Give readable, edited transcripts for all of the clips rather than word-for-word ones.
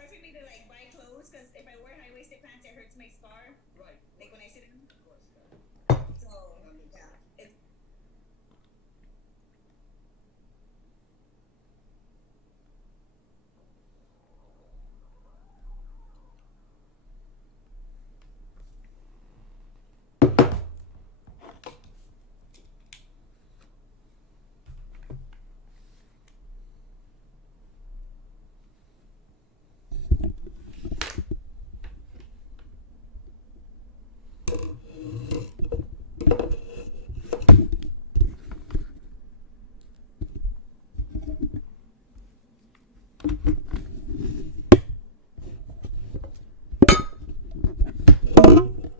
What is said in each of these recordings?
hard for me to like buy clothes because if I wear high waisted pants, it hurts my scar. Right. Like when I sit in. Of course. Yeah. So yeah, it's.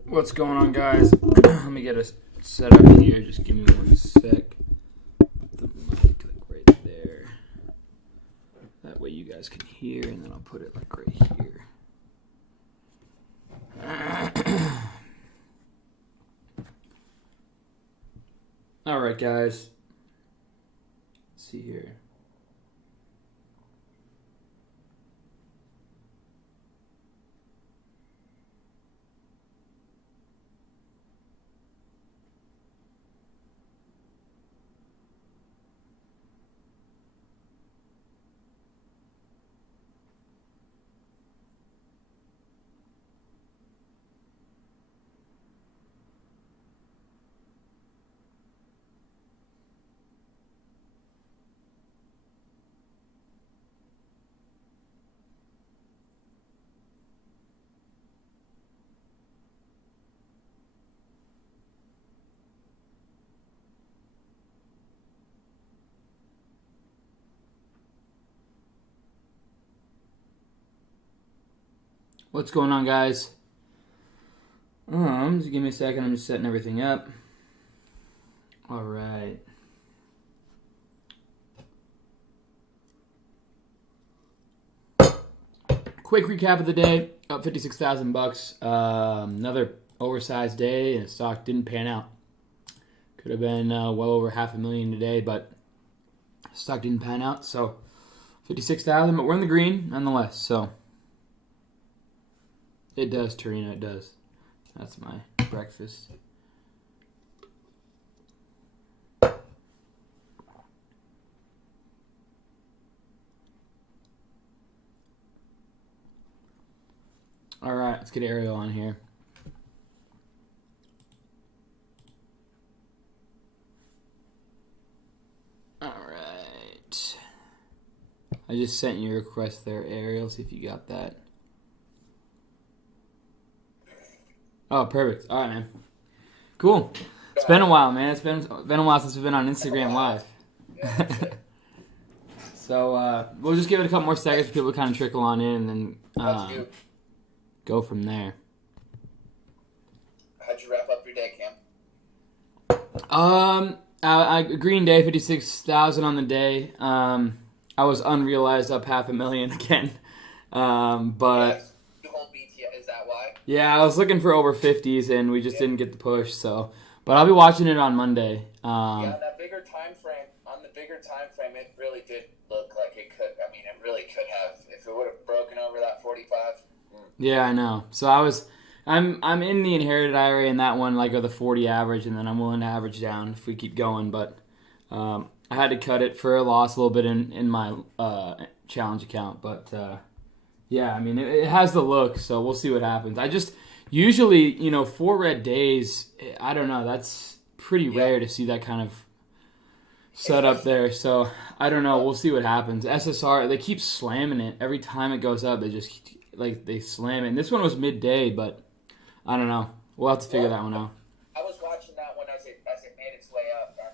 What's going on, guys? Let me get us set up here. Just give me 1 sec. Put the mic like right there. That way you guys can hear, and then I'll put it like right here. All right, guys. Let's see here. What's going on, guys? Just give me a second. I'm just setting everything up. All right. Quick recap of the day. Up $56,000. Another oversized day, and stock didn't pan out. Could have been well over $500,000 today, but stock didn't pan out. So 56,000, but we're in the green nonetheless. So it does, Tarina. It does. That's my breakfast. All right, let's get Ariel on here. All right. I just sent you a request there, Ariel. See if you got that. Oh, perfect. All right, man. Cool. It's been a while, man. It's been a while since we've been on Instagram Live. So we'll just give it a couple more seconds for people to kind of trickle on in, and then go from there. How'd you wrap up your day, Cam? Green day, 56,000 on the day. I was unrealized up $500,000 again. But Yes. You hold BTS, is that why? yeah, I was looking for over 50s, and we just didn't get the push. So, but I'll be watching it on Monday. Yeah, that bigger time frame. On the bigger time frame, it really did look like it could. I mean, it really could have. If it would have broken over that 45. Yeah, I know. So I'm in the inherited IRA in that one, like the 40 average, and then I'm willing to average down if we keep going. But I had to cut it for a loss a little bit in my challenge account. But yeah, I mean it has the look, so we'll see what happens. I just usually 4 red days. I don't know. That's pretty rare to see that kind of set up there. So I don't know. We'll see what happens. SSR, they keep slamming it every time it goes up. They just they slam it. And this one was midday, but I don't know. We'll have to figure that one out. I was watching that one as it made its way up. And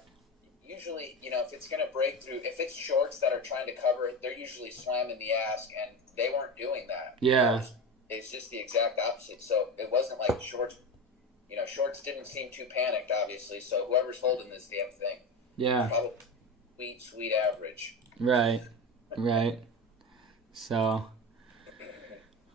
usually, if it's going to break through, if it's shorts that are trying to cover it, they're usually slamming the ask, and they weren't doing that. Yeah. It's just the exact opposite. So it wasn't like shorts. Shorts didn't seem too panicked, obviously. So whoever's holding this damn thing, probably sweet average. Right. So,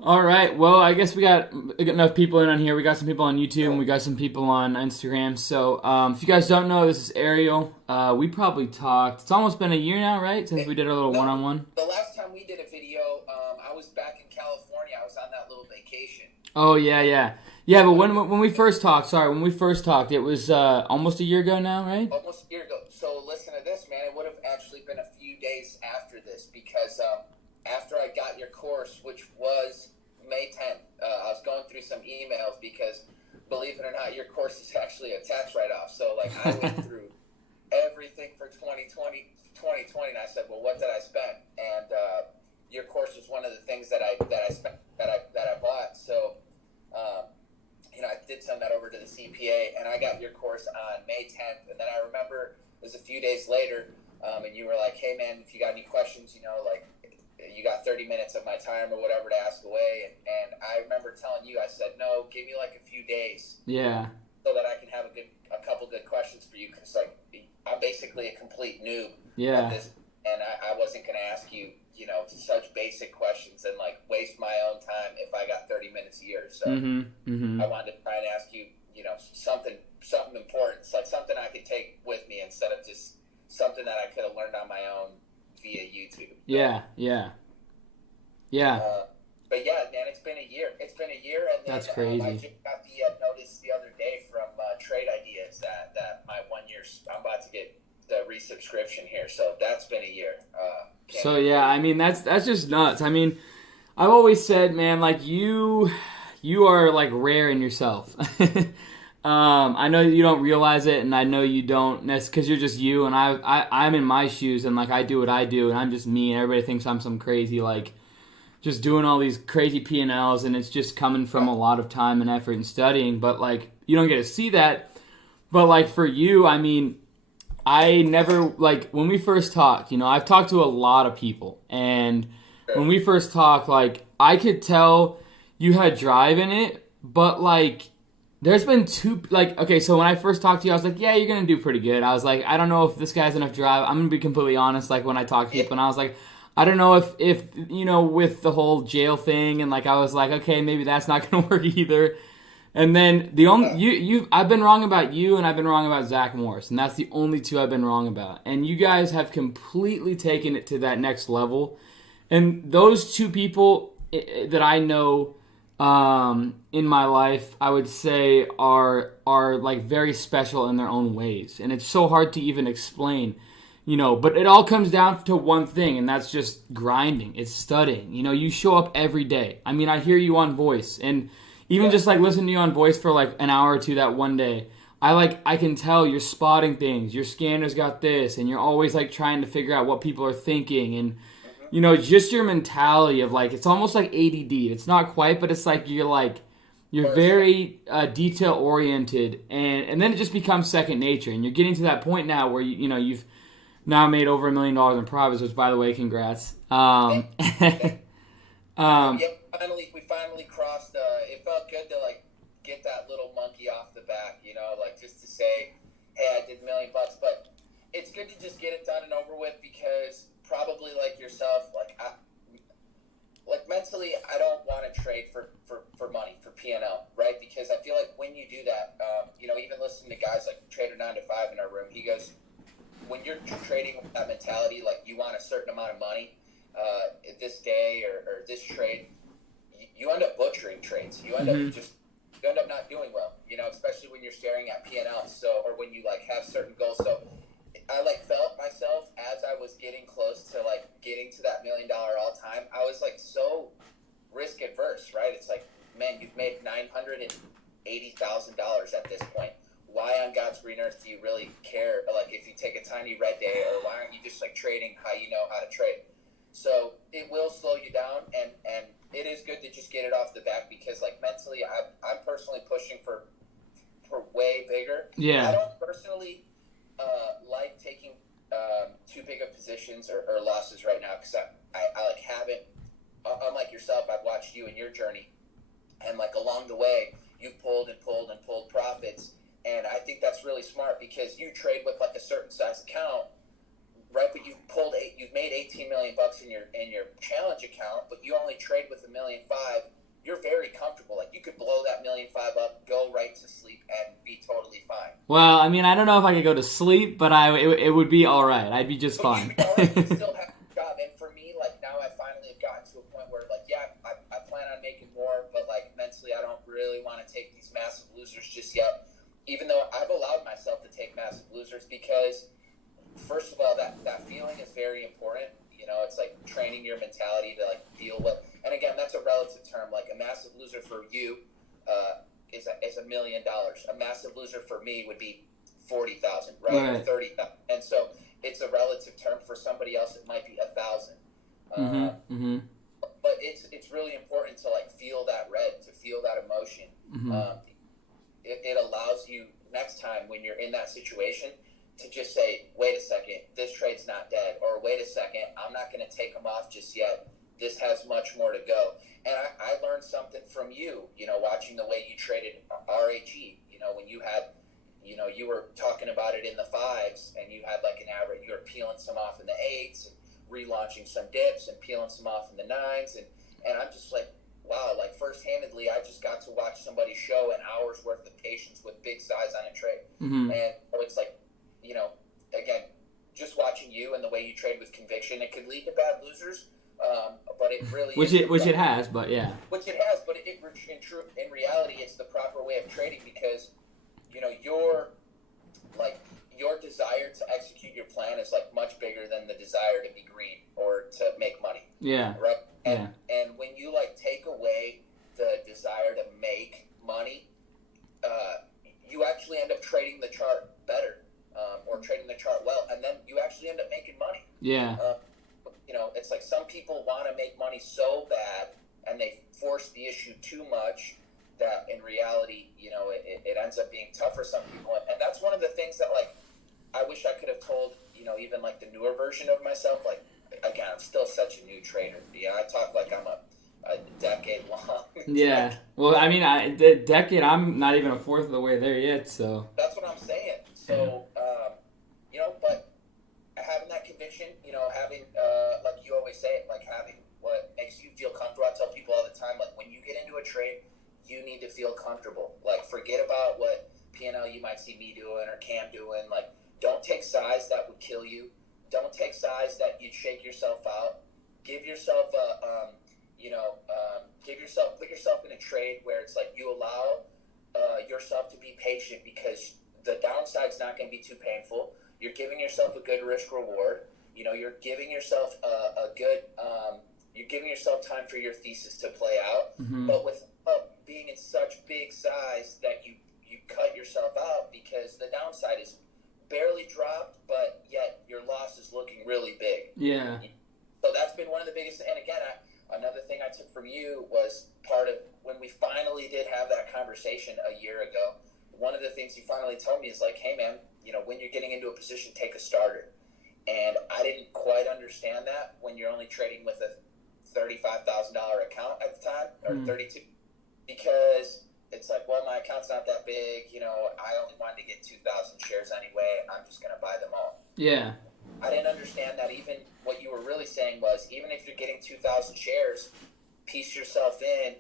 all right. Well, I guess we got enough people in on here. We got some people on YouTube, and we got some people on Instagram. So, if you guys don't know, this is Ariel. We probably talked. It's almost been a year now, right, since we did our little one-on-one. The last time we did it video. I was back in California. I was on that little vacation. Oh, yeah. Yeah, but when we first talked, it was almost a year ago now, right? Almost a year ago. So listen to this, man. It would have actually been a few days after this because after I got your course, which was May 10th, I was going through some emails because, believe it or not, your course is actually a tax write-off. So, like, I went through everything for 2020, and I said, well, what did I spend? And your course was one of the things that I spent that I bought. So, I did send that over to the CPA, and I got your course on May 10th. And then I remember it was a few days later, and you were like, hey, man, if you got any questions, like, you got 30 minutes of my time or whatever to ask away. And I remember telling you, I said, no, give me like a few days. Yeah. So that I can have a couple good questions for you. Because, like, I'm basically a complete noob yeah. at this. And I wasn't going to ask you, such basic questions and, like, waste my own time if I got 30 minutes a year. So I wanted to try and ask you, something important. It's like something I could take with me instead of just something that I could have learned on my own via YouTube. Yeah. But yeah, man, it's been a year. And then, that's crazy. I just got the notice the other day from Trade Ideas that my 1 year, I'm about to get the resubscription here. So that's been a year. So yeah, I mean that's just nuts. I mean, I've always said, man, like you are like rare in yourself. I know you don't realize it, and I know you don't. That's because you're just you, and I'm in my shoes, and like I do what I do, and I'm just me, and everybody thinks I'm some crazy like just doing all these crazy P&Ls, and it's just coming from a lot of time and effort and studying. But like you don't get to see that. But like for you, I mean, I never like when we first talked. I've talked to a lot of people, and when we first talked, like I could tell you had drive in it, but like. There's been so when I first talked to you, I was like, yeah, you're going to do pretty good. I was like, I don't know if this guy has enough drive. I'm going to be completely honest, like, when I talk to people, and I was like, I don't know if with the whole jail thing, and, like, I was like, okay, maybe that's not going to work either. And then I've been wrong about you, and I've been wrong about Zach Morris, and that's the only two I've been wrong about. And you guys have completely taken it to that next level. And those two people that I know in my life, I would say are like very special in their own ways, and it's so hard to even explain, but it all comes down to one thing, and that's just grinding. It's studying. You show up every day. I mean, I hear you on voice, and even just like listening to you on voice for like an hour or two that one day, I can tell you're spotting things. Your scanner's got this, and you're always like trying to figure out what people are thinking, and just your mentality of like, it's almost like ADD. It's not quite, but it's like you're very detail oriented, and then it just becomes second nature. And you're getting to that point now where you've now made over $1 million in profits, which, by the way, congrats. Yeah, we finally crossed. It felt good to like get that little monkey off the back, like just to say, hey, I did $1 million, but it's good to just get it done and over with because. Probably like yourself, like mentally, I don't want to trade for money, for P&L, right? Because I feel like when you do that, even listening to guys like Trader 9 to 5 in our room, he goes, when you're trading with that mentality, like you want a certain amount of money this day or this trade, you end up butchering trades. You end up not doing well, especially when you're staring at P&L. So, or when you like have certain goals. So. I like felt myself as I was getting close to like getting to that $1 million all time. I was like so risk adverse, right? It's like, man, you've made $980,000 at this point. Why on God's green earth do you really care? Like if you take a tiny red day, or why aren't you just like trading how you know how to trade? So it will slow you down, and it is good to just get it off the back because like mentally, I'm personally pushing for way bigger. Yeah. I don't personally. Like taking too big of positions or losses right now because I like haven't, unlike yourself, I've watched you and your journey, and like along the way you've pulled profits, and I think that's really smart because you trade with like a certain size account, right? But you've made $18 million in your challenge account, but you only trade with $1.5 million. You're very comfortable. Like you could blow that $1.5 million up, go right to sleep, and be totally fine. Well, I mean, I don't know if I could go to sleep, but it would be all right. I'd be just fine. You still have a job, and for me, like now I finally have training your mentality to like deal with. And again, that's a relative term. Like a massive loser for you is $1 million. A massive loser for me would be 40,000, right? Or 30,000. And so it's a relative term. For somebody else, it might be 1,000. But it's really important to like feel that red, to feel that emotion. It allows you next time when you're in that situation to just say, wait a second, this trade's not dead, or wait a second, I'm not going to take them off just yet. This has much more to go. And I learned something from you, watching the way you traded RHE, when you had, you were talking about it in the 5s, and you had like an average, you were peeling some off in the 8s, and relaunching some dips and peeling some off in the 9s. And I'm just like, wow, like first-handedly, I just got to watch somebody show an hour's worth of patience with big size on a trade. And it's like, again, just watching you and the way you trade with conviction, it could lead to bad losers, but it really which it has, but yeah. Which it has, but in reality, it's the proper way of trading because, your desire to execute your plan is like much bigger than the desire to be green or to make money. Yeah. Right. And when you like take away the desire to make money, you actually end up trading the chart better, or trading the chart well, and then you actually end up making money. Yeah. It's like some people want to make money so bad, and they force the issue too much that in reality, it ends up being tough for some people. And that's one of the things that like I wish I could have told, even like the newer version of myself. Like, again, I'm still such a new trader. I talk like I'm a decade long. Yeah. Well, I mean, the decade, I'm not even a fourth of the way there yet, so. That's what I'm saying. So, but having that conviction, having, like you always say, like having what makes you feel comfortable. I tell people all the time, like when you get into a trade, you need to feel comfortable. Like forget about what P&L you might see me doing or Cam doing. Like don't take size that would kill you. Don't take size that you'd shake yourself out. Give yourself put yourself in a trade where it's like you allow yourself to be patient because the downside's not going to be too painful. You're giving yourself a good risk reward. You're giving yourself you're giving yourself time for your thesis to play out. But with being in such big size that you cut yourself out because the downside is barely dropped, but yet your loss is looking really big. Yeah. So that's been one of the biggest. And again, another thing I took from you was part of when we finally did have that conversation a year ago. One of the things you finally told me is like, hey man, when you're getting into a position, take a starter. And I didn't quite understand that when you're only trading with a $35,000 account at the time, or 32, because it's like, well, my account's not that big. I only wanted to get 2,000 shares anyway. I'm just going to buy them all. Yeah. I didn't understand that. Even what you were really saying was, even if you're getting 2,000 shares, piece yourself in,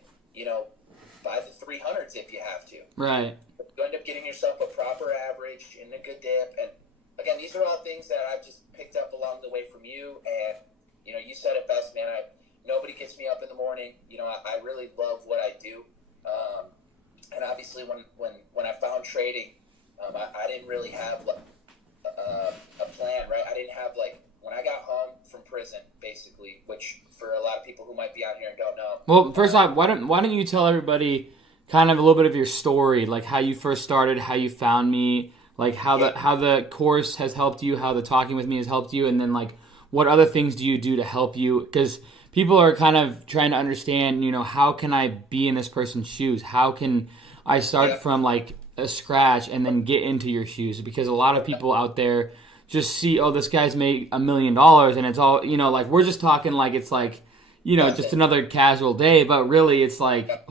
buy the 300s if you have to. Right. You end up getting yourself a proper average in a good dip. And again, these are all things that I've just picked up along the way from you. And, you said it best, man. Nobody gets me up in the morning. I really love what I do. And obviously when I found trading, I didn't really have a plan, right? I didn't have when I got home from prison, basically, which for a lot of people who might be out here and don't know. Well, first off, why don't you tell everybody kind of a little bit of your story, like how you first started, how you found me, like how the course has helped you, how the talking with me has helped you, and then like what other things do you do to help you? Because people are kind of trying to understand, how can I be in this person's shoes? How can I start from like a scratch and then get into your shoes? Because a lot of people out there just see, oh, this guy's made $1 million, and it's all, like we're just talking like it's like, just another casual day, but really it's like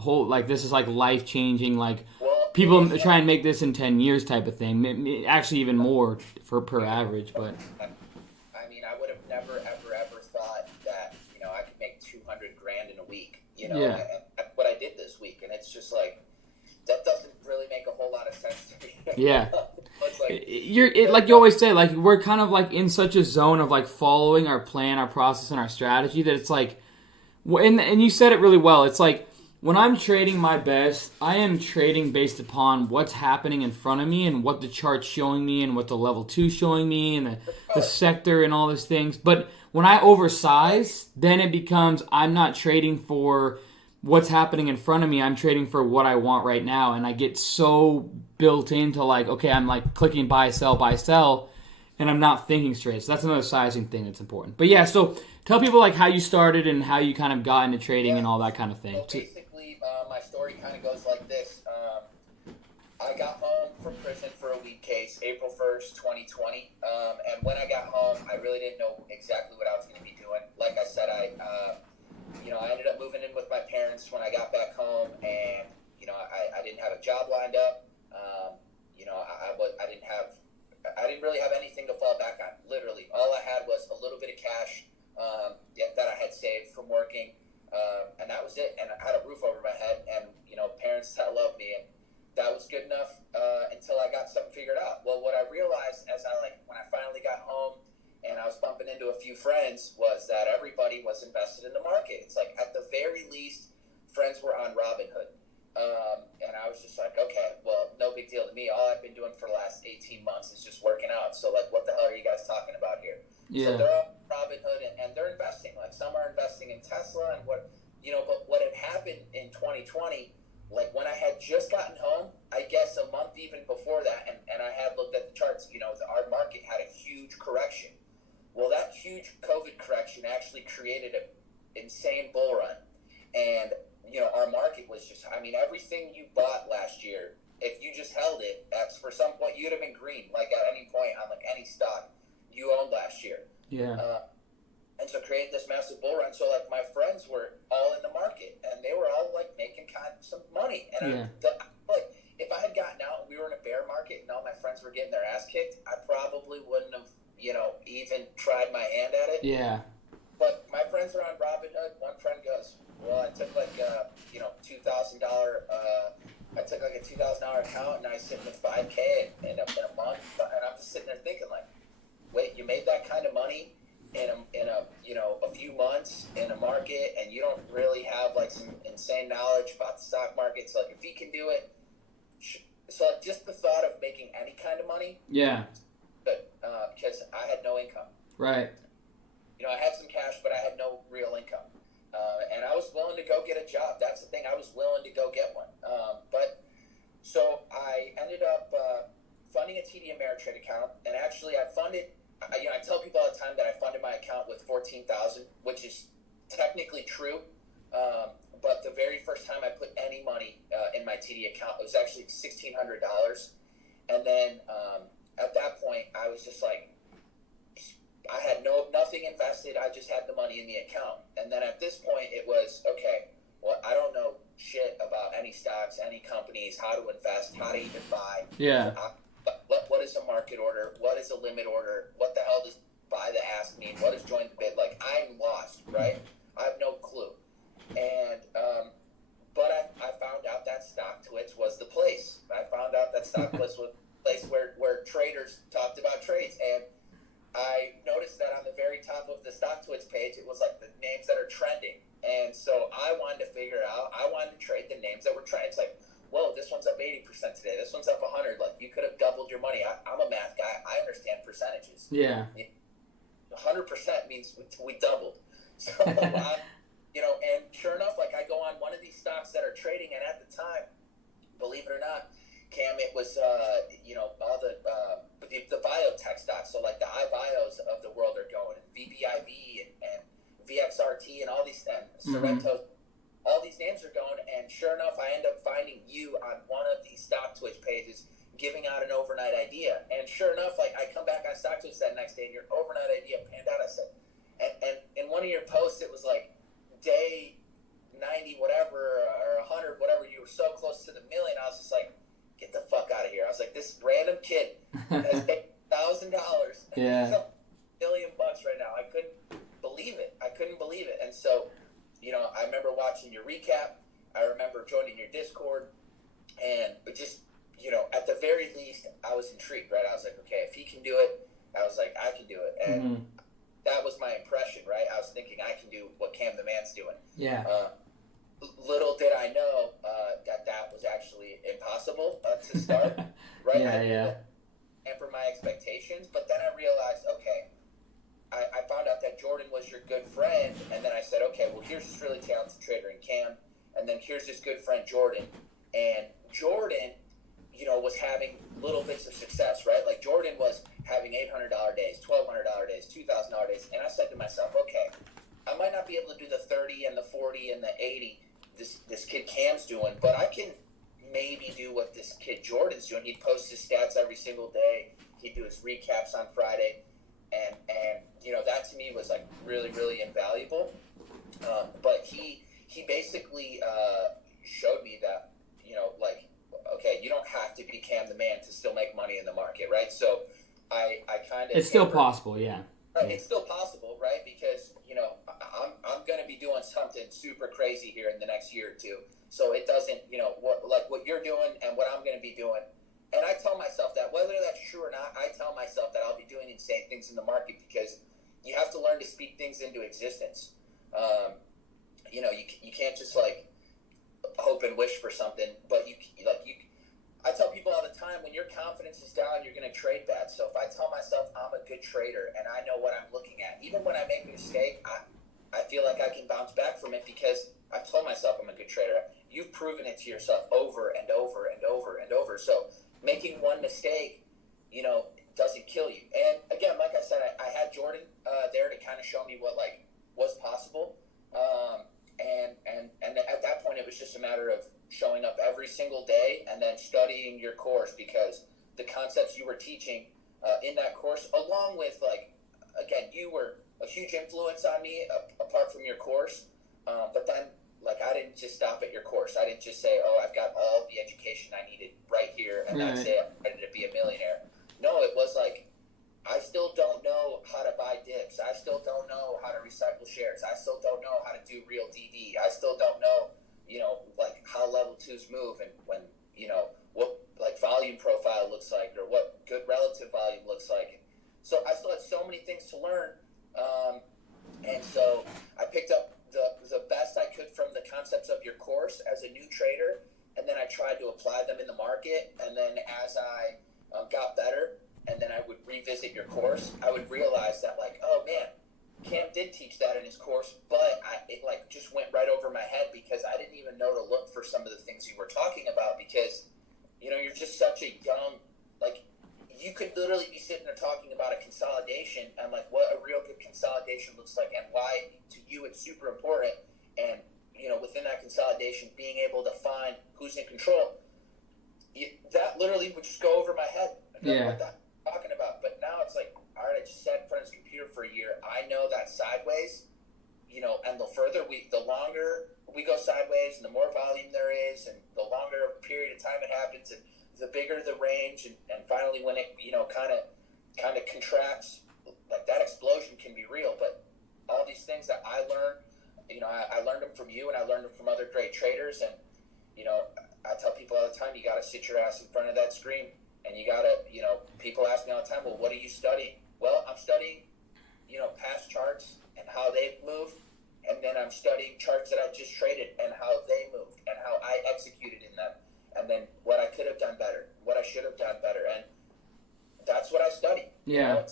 this is like life changing, like people try and make this in 10 years type of thing, actually even more per average, but. I mean, I would have never, ever thought that, I could make $200,000 in a week, and what I did this week, and it's just like, that doesn't really make a whole lot of sense to me. Yeah. It's like you always say, like we're kind of like in such a zone of like following our plan, our process, and our strategy that it's like, and you said it really well. It's like when I'm trading my best, I am trading based upon what's happening in front of me and what the chart's showing me and what the level 2's showing me and the sector and all these things. But when I oversize, then it becomes I'm not trading for what's happening in front of me. I'm trading for what I want right now, and I get so built into like, okay, I'm like clicking buy, sell, and I'm not thinking straight. So that's another sizing thing that's important. But yeah, so tell people like how you started and how you kind of got into trading and all that kind of thing. So basically, my story kind of goes like this. I got home from prison for a weed case, April 1st, 2020. And when I got home, I really didn't know exactly what I was going to be doing. Like I said, I ended up moving in with my parents when I got back home, and I didn't have a job lined up. I didn't really have anything to fall back on. Literally, all I had was a little bit of cash that I had saved from working, and that was it. And I had a roof over my head, and parents that loved me, and that was good enough until I got something figured out. Well, what I realized when I finally got home and I was bumping into a few friends was that everybody was invested in the market. It's like at the very least, friends were on Robinhood. And I was just like, okay, well, no big deal to me. All I've been doing for the last 18 months is just working out. So like, what the hell are you guys talking about here? Yeah. So they're on Robinhood and they're investing. Like some are investing in Tesla and but what had happened in 2020, like when I had just gotten home, I guess a month even before that, and I had looked at the charts, our market had a huge correction. Well, that huge COVID correction actually created an insane bull run. And, our market was just, everything you bought last year, if you just held it, for some point, you'd have been green, like at any point on like any stock you owned last year. Yeah. And so created this massive bull run. So like my friends were all in the market and they were all like making kind of some money. And if I had gotten out and we were in a bear market and all my friends were getting their ass kicked, I probably wouldn't have, even tried my hand at it. Yeah. But my friends are on Robinhood. One friend goes, well, I took like $2,000. I took like a $2,000 account and I was sitting with $5K in a month. And I'm just sitting there thinking like, wait, you made that kind of money in a few months in a market, and you don't really have like some insane knowledge about the stock market. So like, if he can do it, so just the thought of making any kind of money. Yeah. But because I had no income. Right. I had some cash, but I had no real income. And I was willing to go get a job. That's the thing. I was willing to go get one. So I ended up funding a TD Ameritrade account. And actually, I tell people all the time that I funded my account with $14,000, which is technically true. But the very first time I put any money in my TD account, it was actually $1,600. And then at that point, I was just like, I had nothing invested. I just had the money in the account. And then at this point, it was, okay, well, I don't know shit about any stocks, any companies, how to invest, how to even buy. Yeah. What is a market order? What is a limit order? What the hell does buy the ask mean? What does join the bid? Like, I'm lost, right? I have no clue. And, but I found out that StockTwits was the place. I found out that StockTwits was the place where traders talked about trades. And I noticed that on the very top of the StockTwits page, it was like the names that are trending. And so I wanted to figure out, I wanted to trade the names that were trending. It's like, whoa, this one's up 80% today. This one's up 100. Like, you could have doubled your money. I'm a math guy. I understand percentages. Yeah. 100% means we doubled. So, and sure enough, like I go on one of these stocks that are trading, and at the time, believe it or not, Cam, it was, all the biotech stocks. So like the iBios of the world are going, and VBIV and VXRT and all these, and Sorrento, all these names are going. And sure enough, I end up finding you on one of these StockTwits pages giving out an overnight idea. And sure enough, like I come back on StockTwits that next day and your overnight idea panned out. I said, and in one of your posts, it was like day 90, whatever, or 100, whatever. You were so close to the million. I was just like, get the fuck out of here. I was like, this random kid has paid $1,000. Yeah. He's up $1 million right now. I couldn't believe it. And so, I remember watching your recap. I remember joining your Discord. And just, at the very least, I was intrigued, right? I was like, okay, if he can do it, I was like, I can do it. And that was my impression, right? I was thinking I can do what Cam the Man's doing. Yeah. Little did I know that was actually impossible to start, right? Yeah. And for my expectations, but then I realized, okay, I found out that Jordan was your good friend, and then I said, okay, well, here's this really talented trader in Cam, and then here's this good friend Jordan, and Jordan, you know, was having little bits of success, right? Like Jordan was having $800 days, $1,200 days, $2,000 days, and I said to myself, okay, I might not be able to do the 30 and the 40 and the 80 this kid Cam's doing, but I can maybe do what this kid Jordan's doing. He'd post his stats every single day. He'd do his recaps on Friday. And you know, that to me was like really, really invaluable. But he basically showed me that, you know, like, okay, you don't have to be Cam the Man to still make money in the market, right? So I kind of... It's still possible, yeah. Right, it's still possible, right? Because, you know, I'm going to be doing something super crazy here in the next year or two. So it doesn't, you know, what you're doing and what I'm going to be doing. And I tell myself that, whether that's true or not, I tell myself that I'll be doing insane things in the market because you have to learn to speak things into existence. You know, you can't just, like, hope and wish for something, but I tell people all the time, when your confidence is down, you're going to trade bad. So if I tell myself I'm a good trader and I know what I'm looking at, even when I make a mistake, I feel like I can bounce back from it because I've told myself I'm a good trader. You've proven it to yourself over and over and over and over. So making one mistake, you know, doesn't kill you. And again, like I said, I had Jordan there to kind of show me what, like, was possible. And at that point, it was just a matter of showing up every single day and then studying your course because the concepts you were teaching in that course, along with, like, again, you were a huge influence on me apart from your course. But then, like, I didn't just stop at your course. I didn't just say, oh, I've got all the education I needed right here, and that's it. I'm ready to be a millionaire. No, it was like, I still don't know how to buy dips. I still don't know how to recycle shares. I still don't know how to do real DD. I still don't know, you know, like, how level twos move and when, you know, what, like, volume profile looks like or what good relative volume looks like. So I still had so many things to learn. And so I picked up the best I could from the concepts of your course as a new trader, and then I tried to apply them in the market. And then as I got better, and then I would revisit your course, I would realize that, like, oh man, Cam did teach that in his course, but it like just went right over my head because I didn't even know to look for some of the things you were talking about because, you know, you're just such a young, like, you could literally be sitting there talking about a consolidation and, like, what a real good consolidation looks like and why to you it's super important. And, you know, within that consolidation, being able to find who's in control, that literally would just go over my head. I don't know what that talking about. But now it's like, all right, I just sat in front of this computer for a year. I know that sideways, you know, and the longer we go sideways and the more volume there is and the longer period of time it happens and the bigger the range and finally when it, you know, kind of contracts, like, that explosion can be real. But all these things that I learned, you know, I learned them from you and I learned them from other great traders. And, you know, I tell people all the time, you got to sit your ass in front of that screen. And you got to, you know, people ask me all the time, well, what are you studying? Well, I'm studying, you know, past charts and how they've moved. And then I'm studying charts that I just traded and how they moved and how I executed in them. And then what I could have done better, what I should have done better. And that's what I study. Yeah. You know,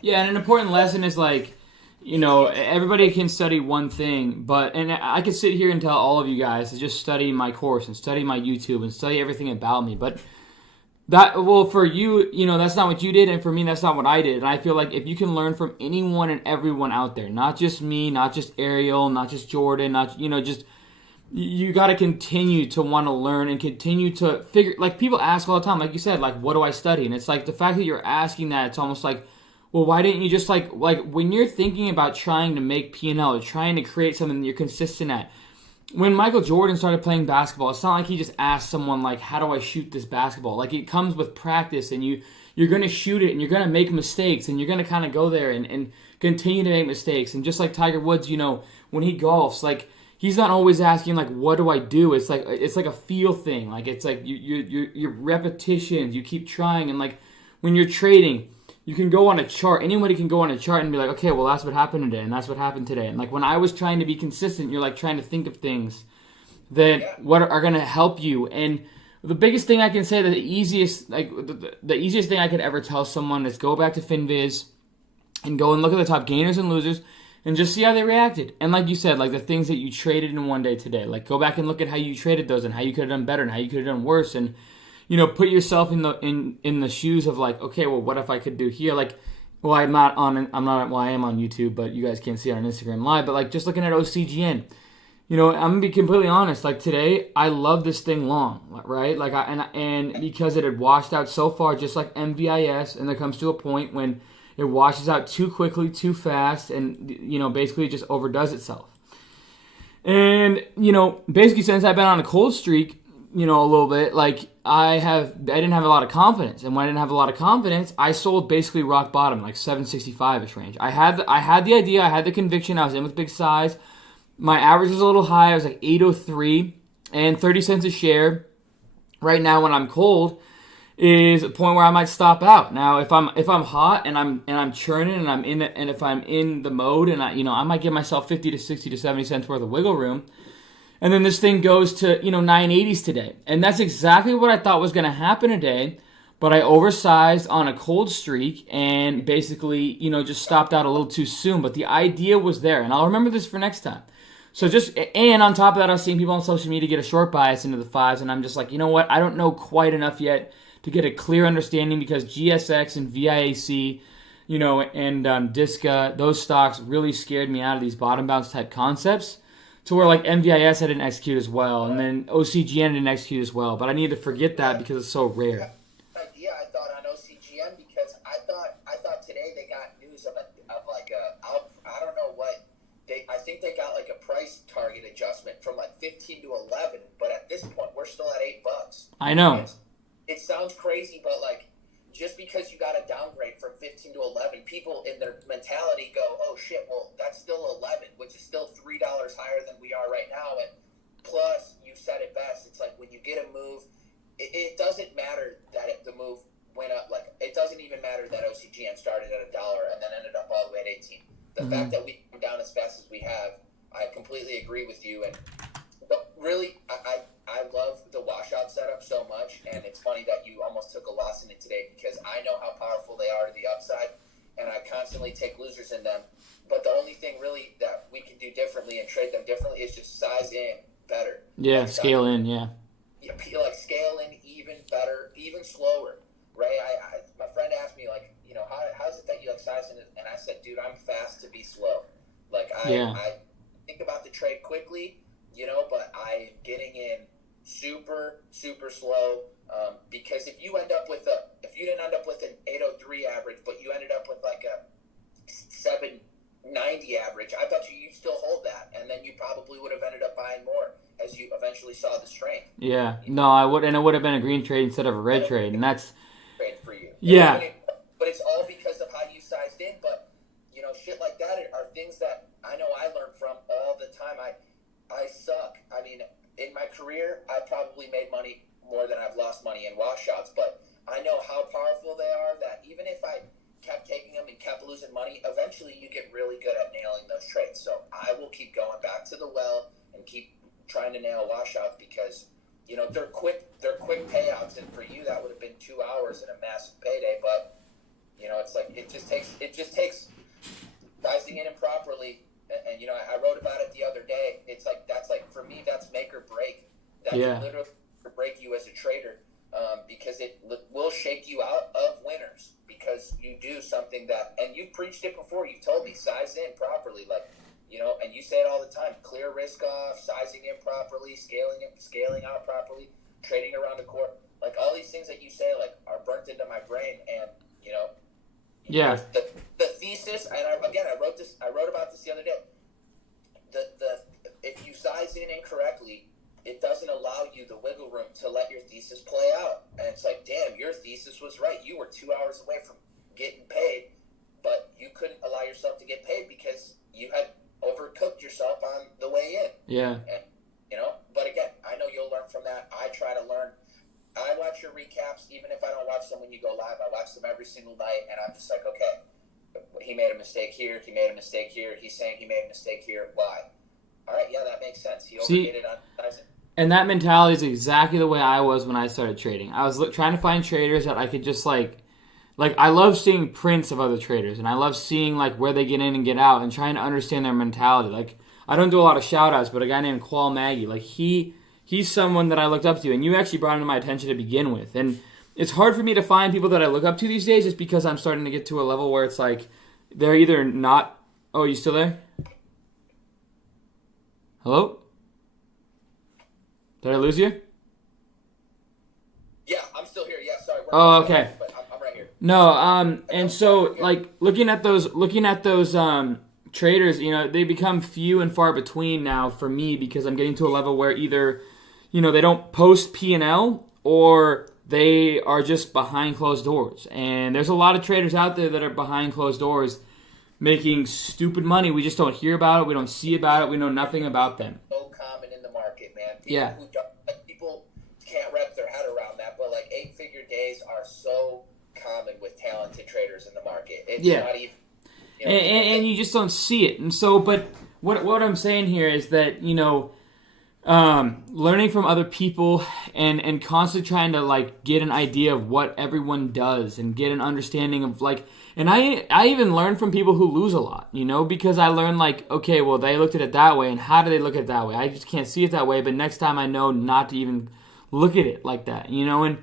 yeah, and an important lesson is, like, you know, everybody can study one thing, and I could sit here and tell all of you guys to just study my course and study my YouTube and study everything about me, but for you, you know, that's not what you did, and for me, that's not what I did. And I feel like if you can learn from anyone and everyone out there, not just me, not just Ariel, not just Jordan, not, you know, just, you got to continue to want to learn and continue to figure, like, people ask all the time, like you said, like, what do I study? And it's like, the fact that you're asking that, it's almost like, well, why didn't you just, like when you're thinking about trying to make P&L or trying to create something that you're consistent at, when Michael Jordan started playing basketball, it's not like he just asked someone, like, how do I shoot this basketball? Like, it comes with practice, and you're going to shoot it, and you're going to make mistakes, and you're going to kind of go there and continue to make mistakes. And just like Tiger Woods, you know, when he golfs, like, he's not always asking, like, what do I do? It's like a feel thing. Like, it's like your repetitions, you keep trying. And, like, when you're trading, you can go on a chart. Anybody can go on a chart and be like, okay, well, that's what happened today, and that's what happened today. And, like, when I was trying to be consistent, you're, like, trying to think of things that what are going to help you. And the biggest thing I can say, the easiest thing I could ever tell someone is go back to FinViz, and go and look at the top gainers and losers and just see how they reacted. And like you said, like the things that you traded in one day today, like go back and look at how you traded those and how you could have done better and how you could have done worse, and put yourself in the shoes of like, okay, well, what if I could do here? Like, well, I am on YouTube, but you guys can't see it on Instagram Live. But like just looking at OCGN, I'm gonna be completely honest. Like today, I love this thing long, right? Like and because it had washed out so far, just like MVIS, and there comes to a point when it washes out too quickly, too fast, and basically it just overdoes itself. And basically since I've been on a cold streak, a little bit, like I didn't have a lot of confidence, and when I didn't have a lot of confidence, I sold basically rock bottom, like 765ish range. I had the idea, I had the conviction, I was in with big size. My average was a little high, I was like 803 and 30 cents a share. Right now, when I'm cold, is a point where I might stop out. Now, if I'm hot and I'm churning and and if I'm in the mode and I might give myself 50 to 60 to 70 cents worth of wiggle room. And then this thing goes to 980s today. And that's exactly what I thought was going to happen today, but I oversized on a cold streak and basically, just stopped out a little too soon, but the idea was there, and I'll remember this for next time. So and on top of that, I was seeing people on social media get a short bias into the fives, and I'm just like, you know what? I don't know quite enough yet to get a clear understanding, because GSX and VIAC, and DISCA, those stocks really scared me out of these bottom bounce type concepts, to where like MVIS I didn't execute as well, and then OCGN didn't execute as well. But I need to forget that because it's so rare. Yeah, I thought on OCGN because I thought today they got news of like I don't know what. I think they got like a price target adjustment from like 15 to 11, but at this point we're still at $8. I know. It sounds crazy, but like just because you got a downgrade from 15 to 11, people in their mentality go, "Oh shit, well that's still 11, which is still $3 higher than we are right now." And plus, you said it best. It's like when you get a move, it doesn't matter that the move went up. Like it doesn't even matter that OCGN started at $1 and then ended up all the way at 18. The fact that we come down as fast as we have, I completely agree with you. And but really, I love the washout setup so much, and it's funny that you almost took a loss in it today because I know how powerful they are to the upside, and I constantly take losers in them. But the only thing really that we can do differently and trade them differently is just size in better. Yeah, like scale in, yeah. Yeah, like scale in even better, even slower, right? My friend asked me, like, how is it that you like size in it? And I said, dude, I'm fast to be slow. Like, I think about the trade quickly, but I'm getting in super, super slow. Because if you didn't end up with an 803 average, but you ended up with like a 790 average, I bet you'd still hold that. And then you probably would have ended up buying more as you eventually saw the strength. Yeah. No, I would, and it would have been a green trade instead of a red trade. And that's trade for you. Yeah. But it's all because of how you sized in. But, shit like that are things that I know I learn from all the time. I suck. I mean, in my career, I probably made money more than I've lost money in washouts. But I know how powerful they are, that even if I kept taking them and kept losing money, eventually you get really good at nailing those trades. So I will keep going back to the well and keep trying to nail washouts because, they're quick payouts. And for you, that would have been 2 hours and a massive payday. But, it's like it just takes sizing in improperly. And I wrote about it the other day. It's like for me, that's make or break. That can literally break you as a trader, because it will shake you out of winners because you do something that, and you've preached it before. You've told me size in properly, like and you say it all the time: clear risk off, sizing in properly, scaling out properly, trading around the court. Like all these things that you say, like are burnt into my brain, and yeah. The thesis, and I wrote about this the other day. If you size in incorrectly, it doesn't allow you the wiggle room to let your thesis play out. And it's like, damn, your thesis was right. You were 2 hours away from getting paid, but you couldn't allow yourself to get paid because you had overcooked yourself on the way in. Yeah. And, but again, I know you'll learn from that. I try to learn. I watch your recaps, even if I don't watch them when you go live. I watch them every single night, and I'm just like, okay, he made a mistake here. He made a mistake here. He's saying he made a mistake here. Why? All right, yeah, that makes sense. He overdid it on sizing. And that mentality is exactly the way I was when I started trading. I was trying to find traders that I could just like like I love seeing prints of other traders, and I love seeing like where they get in and get out, and trying to understand their mentality. Like I don't do a lot of shout outs, but a guy named Qual Maggie, like he's someone that I looked up to, and you actually brought him to my attention to begin with. And it's hard for me to find people that I look up to these days, just because I'm starting to get to a level where it's like they're either not. Oh, you still there? Hello? Did I lose you? Yeah, I'm still here. Yeah, sorry. Oh, okay. But I'm right here. No, and so like looking at those traders, they become few and far between now for me, because I'm getting to a level where either, they don't post P&L or they are just behind closed doors. And there's a lot of traders out there that are behind closed doors making stupid money. We just don't hear about it. We don't see about it. We know nothing about them. So common in the market, man. Yeah. People can't wrap their head around that, but like 8-figure days are so common with talented traders in the market. It's not even. And you just don't see it. And so, but what I'm saying here is that, learning from other people and constantly trying to like get an idea of what everyone does and get an understanding of like, and I even learn from people who lose a lot, because I learn like, okay, well, they looked at it that way, and how do they look at it that way? I just can't see it that way, but next time I know not to even look at it like that, and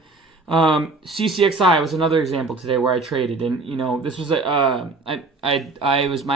CCXI was another example today where I traded, and this was my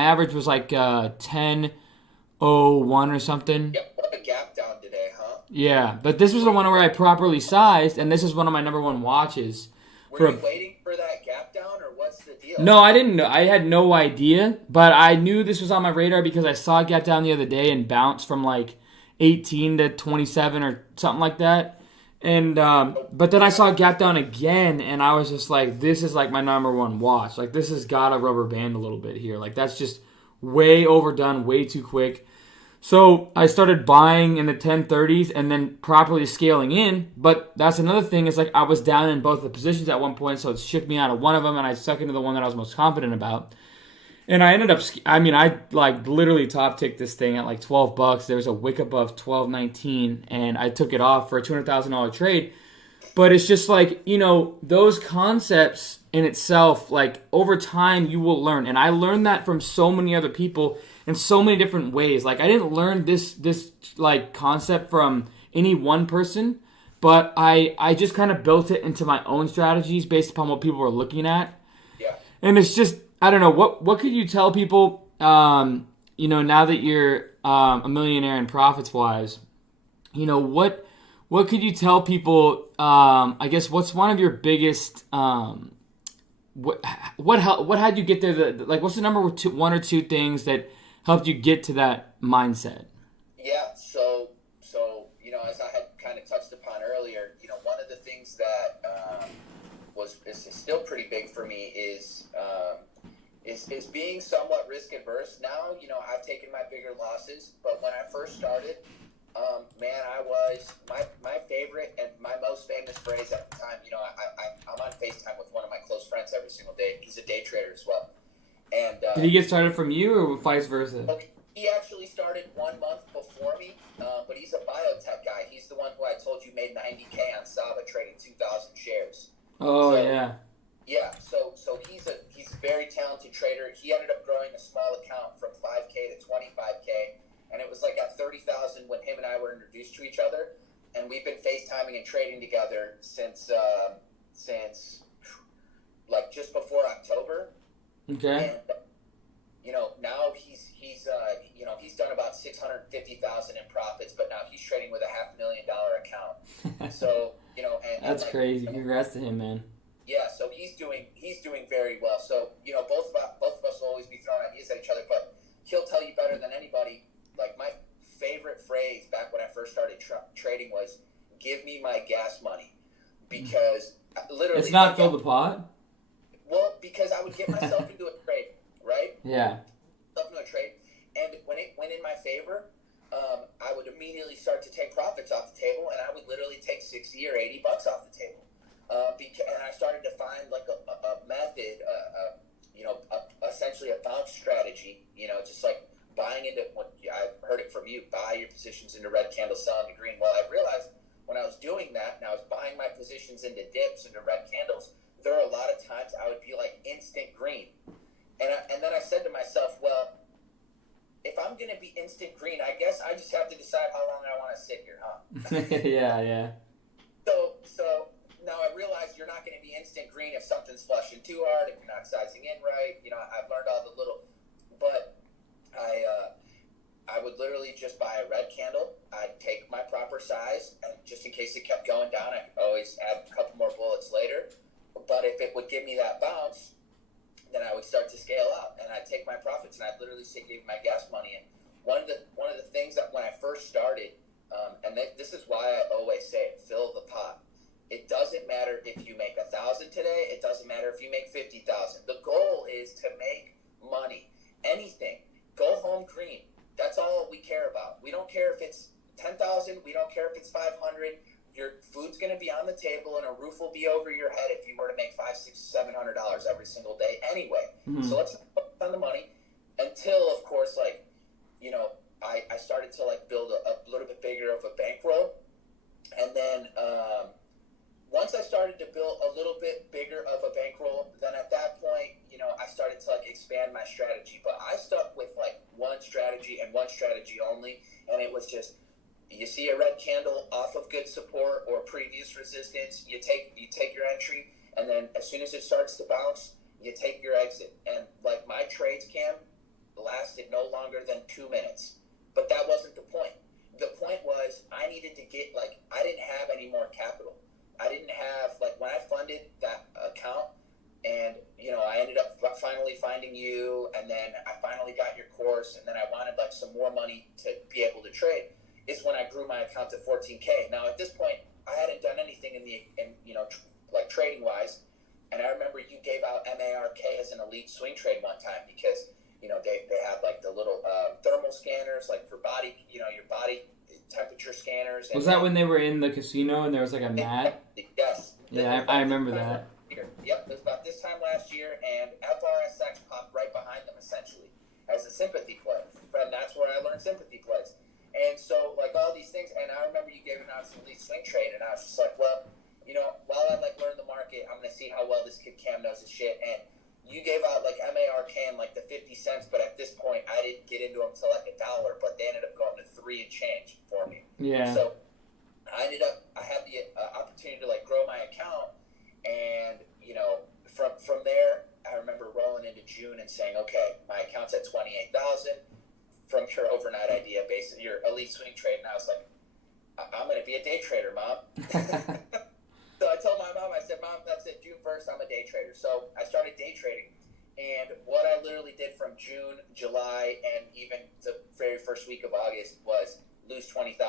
average was like 10.01 or something. Yep, what a gap down today, huh? Yeah, but this was the one where I properly sized, and this is one of my number one watches. Were you waiting for that gap down, or what's the deal? No, I didn't know. I had no idea, but I knew this was on my radar because I saw it gap down the other day and bounce from like 18 to 27 or something like that. And but then I saw it gap down again, and I was just like, this is like my number one watch. Like, this has got a rubber band a little bit here. Like, that's just way overdone, way too quick. So I started buying in the 1030s and then properly scaling in. But that's another thing. Is like I was down in both the positions at one point, so it shook me out of one of them, and I stuck into the one that I was most confident about. And I ended up, I like literally top ticked this thing at like $12. There was a wick above 12.19, and I took it off for a $200,000 trade. But it's just like, those concepts in itself, like over time you will learn. And I learned that from so many other people in so many different ways. Like I didn't learn this like concept from any one person, but I just kind of built it into my own strategies based upon what people were looking at. Yeah. And it's just, I don't know, what could you tell people, now that you're a millionaire in profits wise, what could you tell people, I guess, what's one of your biggest, what had you get there, what's the number one or two things that helped you get to that mindset? Yeah, so as I had kind of touched upon earlier, one of the things that is still pretty big for me is being somewhat risk adverse. Now, I've taken my bigger losses, but when I first started, I was my favorite and my most famous phrase at the time. I'm on FaceTime with one of my close friends every single day. He's a day trader as well. And did he get started from you or vice versa? Okay, he actually started 1 month before me, but he's a biotech guy. He's the one who I told you made $90K on Saba trading 2,000 shares. Oh, yeah. Yeah, so he's a very talented trader. He ended up growing a small account from 5K to 25K, and it was like at 30,000 when him and I were introduced to each other, and we've been FaceTiming and trading together since like just before October. Okay. And, now he's done about 650,000 in profits, but now he's trading with a $500,000 account. So, that's crazy. Congrats to him, man. Yeah, so he's doing very well. So, both of us will always be throwing ideas at each other, but he'll tell you better than anybody. Like, my favorite phrase back when I first started trading was, give me my gas money. Because literally... It's not fill the pod? Well, because I would get myself into a trade, right? Yeah. Into a trade, and when it went in my favor, I would immediately start to take profits off the table, and I would literally take $60 or $80 off the table. And I started to find like a method, essentially a bounce strategy. Just like buying into what I've heard it from you: buy your positions into red candles, sell into green. Well, I realized when I was doing that, and I was buying my positions into dips, into red candles, there are a lot of times I would be like instant green. And then I said to myself, well, if I'm going to be instant green, I guess I just have to decide how long I want to sit here, huh? Yeah. So now I realize you're not going to be instant green if something's flushing too hard, if you're not sizing in right. You know, I've learned all the little, but I would literally just buy a red candle. I'd take my proper size, and just in case it kept going down, I could always add a couple more bullets later. But if it would give me that bounce, then I would start to scale out, and I'd take my profits, and I'd literally give my gas money. And one of the things that when I first started, this is why I always say fill the pot. It doesn't matter if you make 1,000 today. It doesn't matter if you make 50,000. The goal is to make money. Anything. Go home green. That's all we care about. We don't care if it's 10,000. We don't care if it's 500. Your food's going to be on the table, and a roof will be over your head if you were to make $500, $600, $700 every single day anyway. Mm-hmm. So let's focus on the money until, of course, like, you know, I started to like build a little bit bigger of a bankroll, and then once I started to build a little bit bigger of a bankroll, then at that point, you know, I started to like expand my strategy. But I stuck with like one strategy and one strategy only, and it was just, you see a red candle off of good support or previous resistance, you take your entry, and then as soon as it starts to bounce, you take your exit. And like my trades, Cam, lasted no longer than 2 minutes. But that wasn't the point. The point was I needed to get, like, I didn't have any more capital. I didn't have, like, when I funded that account, and, you know, I ended up finally finding you, and then I finally got your course, and then I wanted, like, some more money to be able to trade, is when I grew my account to 14K. Now, at this point, I hadn't done anything in you know, like, trading-wise, and I remember you gave out MARK as an elite swing trade one time because, you know, they had, like, the little thermal scanners, like, for body, you know, your body temperature scanners. And was that when they were in the casino and there was, like, a mat? Yes. Yeah, I remember that. Yep, it was about this time last year, and FRSX popped right behind them, essentially, as a sympathy play. And that's where I learned sympathy plays. And so, like, all these things, and I remember you giving out some elite swing trade, and I was just like, well, you know, while I, like, learn the market, I'm going to see how well this kid Cam knows his shit. And you gave out, like, MARK and, like, the 50 cents, but at this point, I didn't get into them until, like, $1, but they ended up going to 3 and change for me. Yeah. So I had the opportunity to, like, grow my account, and, you know, from there, I remember rolling into June and saying, okay, my account's at 28,000 from your overnight idea, basically your elite swing trade, and I was like, I'm going to be a day trader, Mom. So I told my mom, I said, Mom, that's it, June 1st, I'm a day trader. So I started day trading, and what I literally did from June, July, and even the very first week of August was lose $20,000.